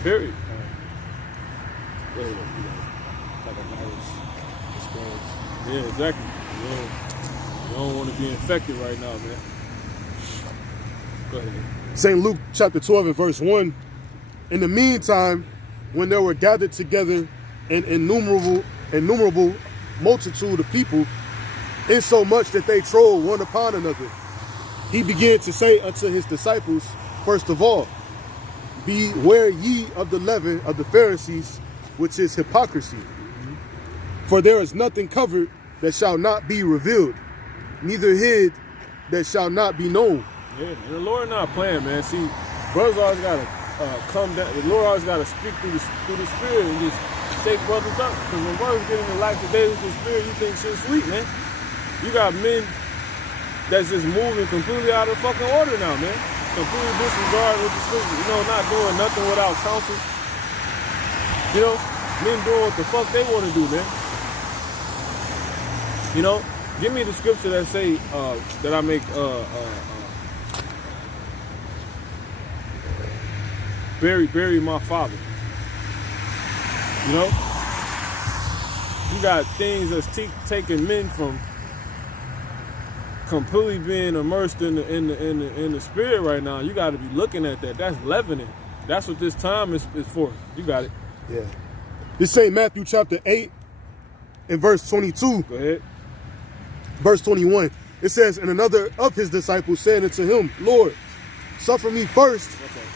Period. Like a virus. Yeah, exactly. You don't want to be infected right now, man. Go ahead. St. Luke chapter 12 and verse 1. In the meantime, when there were gathered together an innumerable multitude of people, insomuch that they trod one upon another, he began to say unto his disciples, first of all, beware ye of the leaven of the Pharisees, which is hypocrisy. For there is nothing covered that shall not be revealed, neither hid that shall not be known. Yeah, and the Lord not playing, man. See, brothers always gotta come down. The Lord always gotta speak through the Spirit and just shake brothers up. Because when brothers get into life today with the Spirit, you think shit's sweet, man. You got men that's just moving completely out of fucking order now, man. Completely disregard with the Scripture. Not doing nothing without counsel. Men doing what the fuck they want to do, man. Give me the scripture that say that I make bury my father. You got things that's taking men from completely being immersed in the Spirit right now. You got to be looking at that. That's leavening. That's what this time is for. You got it. Yeah. This St. Matthew chapter 8 and verse 22. Go ahead. Verse 21. It says, and another of his disciples said unto him, Lord, suffer me first. Okay.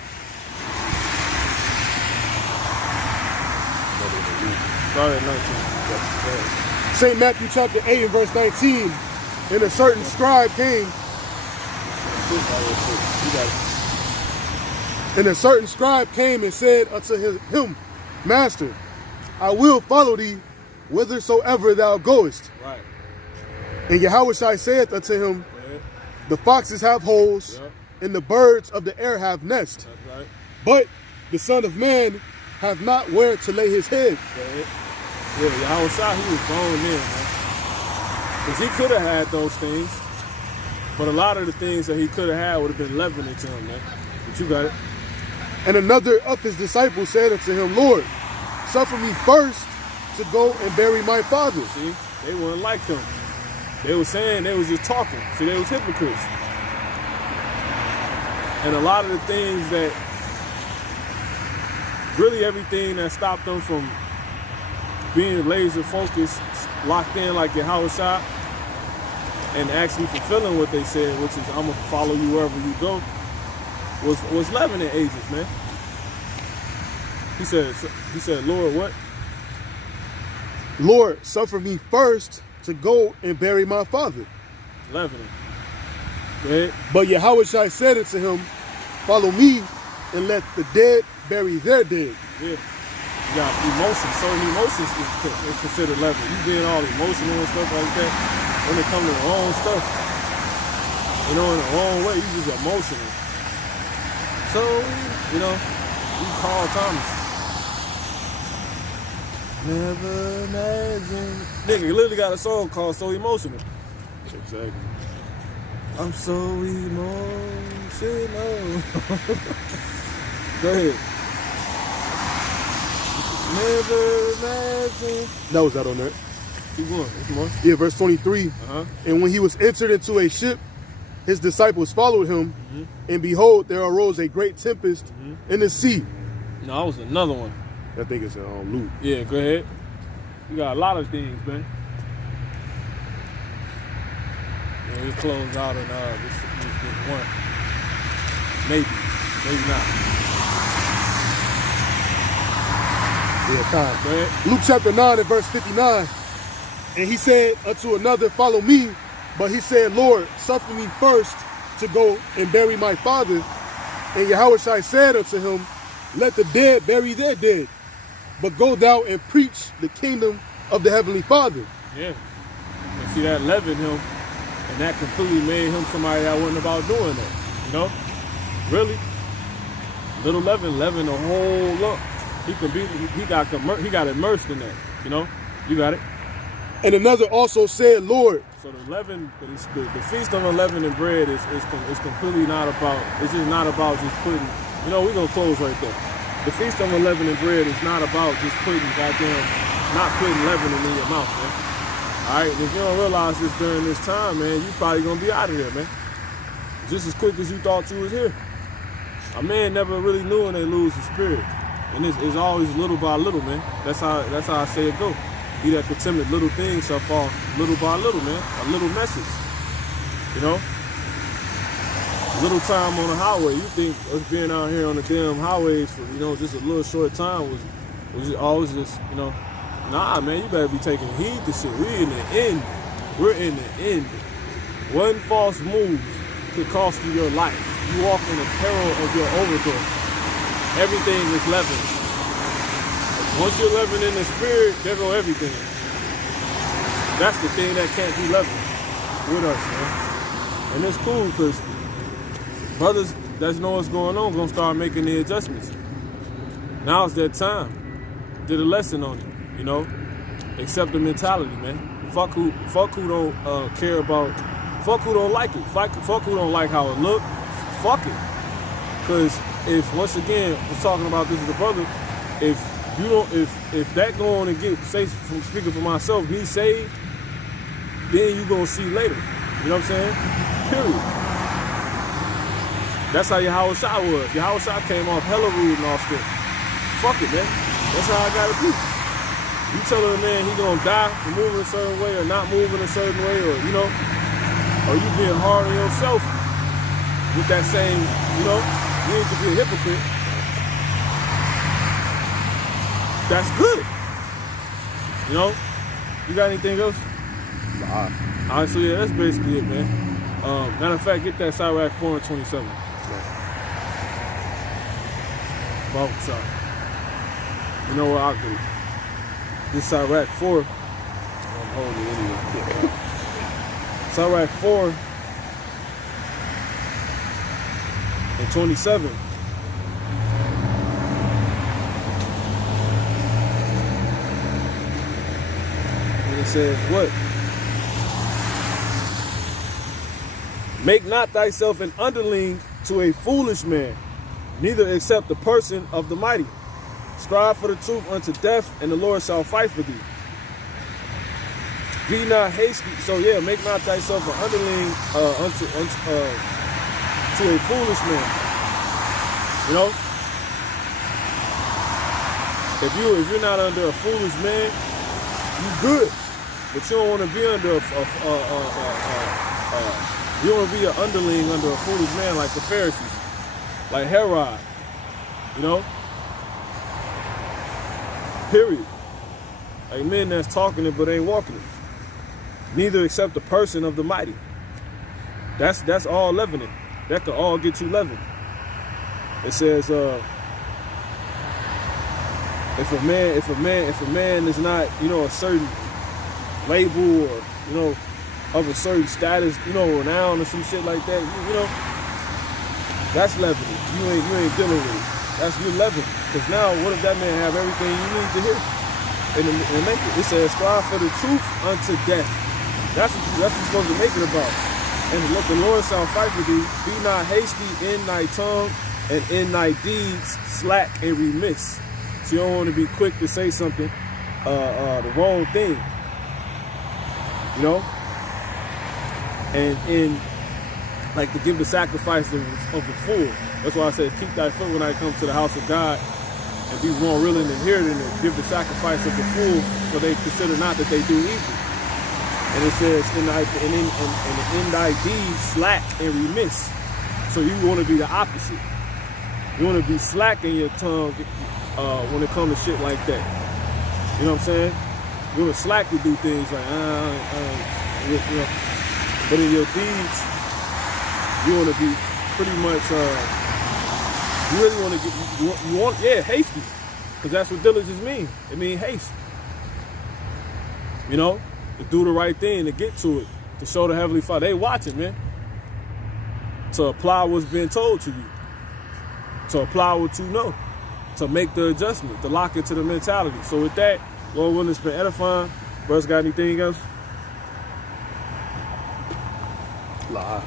Start at 19. St. Matthew chapter 8 and verse 19, and a certain scribe came, and a certain scribe came and said unto him, Master, I will follow thee whithersoever thou goest. Right. And Yahushua saith unto him, the foxes have holes, and the birds of the air have nests. That's right. But the Son of Man hath not where to lay his head. Yeah, Yahushua, he was going in, man. Because he could have had those things, but a lot of the things that he could have had would have been leavening to him, man. But you got it. And another of his disciples said unto him, Lord, suffer me first to go and bury my father. See, they weren't like him. They were saying, they was just talking. See, they was hypocrites. And a lot of the things that, really everything that stopped them from being laser focused, locked in like Yahushua, and actually fulfilling what they said, which is, I'm gonna follow you wherever you go, was leavening agents, man. He said, Lord, what? Lord, suffer me first to go and bury my father. Leavening. Go ahead. But Yahushua said unto him, follow me and let the dead bury their dead. Yeah. You got emotions. Certain emotions is considered leavening. You being all emotional and stuff like that, when it comes to the wrong stuff, you know, in the wrong way, you just emotional. So, you know, you call Thomas. Never imagine. Nigga, literally got a song called So Emotional. Exactly. I'm so emotional. Go ahead. Never imagine. That was that on there. Keep going. What's more? Yeah, verse 23. Uh-huh. And when he was entered into a ship, his disciples followed him, and behold, there arose a great tempest in the sea. No, that was another one. I think it's Luke. Yeah, go ahead. You got a lot of things, man. Yeah, we close out on this one. Maybe not. Yeah, time. Go ahead. Luke chapter 9 and verse 59. And he said unto another, follow me. But he said, Lord, suffer me first to go and bury my father. And Yahushua said unto him, let the dead bury their dead, but go thou and preach the kingdom of the heavenly Father. Yeah. And see, that leavened him, and that completely made him somebody that wasn't about doing that. You know? Really? Little leaven the whole lump. He got immersed in that. You know? You got it. And another also said, Lord. So the leaven, the feast of unleavened bread is completely not about. It's just not about just putting. You know, we're gonna close right there. The feast of unleavened bread is not about just putting not putting leavening in your mouth, man. All right, and if you don't realize this during this time, man, you probably gonna be out of there, man. Just as quick as you thought you was here. A man never really knew when they lose the spirit, and it's always little by little, man. That's how I say it go. He that could timid little things shall fall little by little, man. A little message, you know. Little time on the highway. You think us being out here on the damn highways for, you know, just a little short time was always just, you know, nah, man, you better be taking heed to shit. We're in the end. We're in the end. One false move could cost you your life. You walk in the peril of your overthrow. Everything is leavened. Once you're leavened in the spirit, there go everything. That's the thing that can't be leavened with us, man. And it's cool because brothers that know what's going on gonna start making the adjustments. Now it's that time. Did a lesson on it, you know. Accept the mentality, man. Fuck who don't care about. Fuck who don't like it. Fuck who don't like how it look. Fuck it. Because if once again, we're talking about this as a brother, if that go on and get, say from speaking for myself, me saved, then you gonna see later. You know what I'm saying? Period. That's how Yahushua was. Yahushua came off hella rude and all shit. Fuck it, man. That's how I gotta be. You telling a man he gonna die for moving a certain way or not moving a certain way, or you know, or you being hard on yourself with that same, you know, you need to be a hypocrite. That's good. You know? You got anything else? Nah. All right, so yeah, that's basically it, man. Matter of fact, get that Sirach 4 and 27. Well, sorry. You know what, I'll do. This Sirach 4, I'm holding it anyway. Sirach 4 and 27. And it says, what? Make not thyself an underling to a foolish man, neither accept the person of the mighty. Strive for the truth unto death, and the Lord shall fight for thee. Be not hasty. So yeah, make not thyself an underling to a foolish man. You know, if you're not under a foolish man, you good. But you don't want to be under you don't want to be an underling under a foolish man like the Pharisees, like Herod. You know. Period. Like men that's talking it but ain't walking it. Neither accept the person of the mighty. That's all leavening. That could all get you leavened. It says, if a man is not, you know, a certain label or, you know, of a certain status, you know, renown or some shit like that, you know, that's leavening. You ain't dealing with it. That's your level. Because now, what if that man have everything you need to hear and make it? It says, strive for the truth unto death. That's what you're supposed to make it about. And what the Lord shall fight for thee. Be not hasty in thy tongue, and in thy deeds slack and remiss. So you don't want to be quick to say something, the wrong thing. You know? And in like to give the sacrifice of the fool. That's why I said keep thy foot when I come to the house of God, and be more willing and hearing and give the sacrifice of the fool, for they consider not that they do evil. And it says in thy deeds slack and remiss. So you want to be the opposite. You want to be slack in your tongue when it comes to shit like that. You know what I'm saying? You want to slack to do things like you know. But in your deeds, you want to be pretty much, you really want to get, you want, hasty. Because that's what diligence means. It means haste. You know, to do the right thing, to get to it, to show the Heavenly Father. They watching, man. To apply what's being told to you. To apply what you know. To make the adjustment, to lock into the mentality. So with that, Lord willing, it's been edifying. Brothers, got anything else? Lie.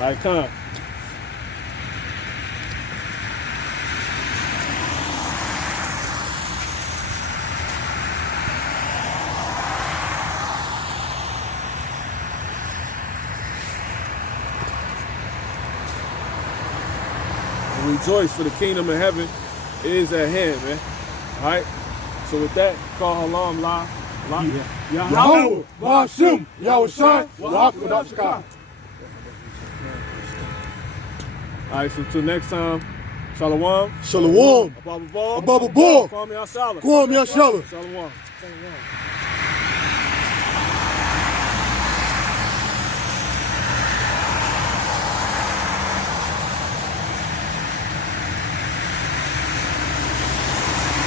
All right, come. Rejoice, for the kingdom of heaven is at hand, man. All right. So with that, call Halam La. Yahweh, Ba'ashim, Yahushua, Wa'akwadashka. All right, so until next time, Shalom. Shalom. Ababa Ball. Ababa Ball. Kwame Ashala. Kwame Ashala. Shalom.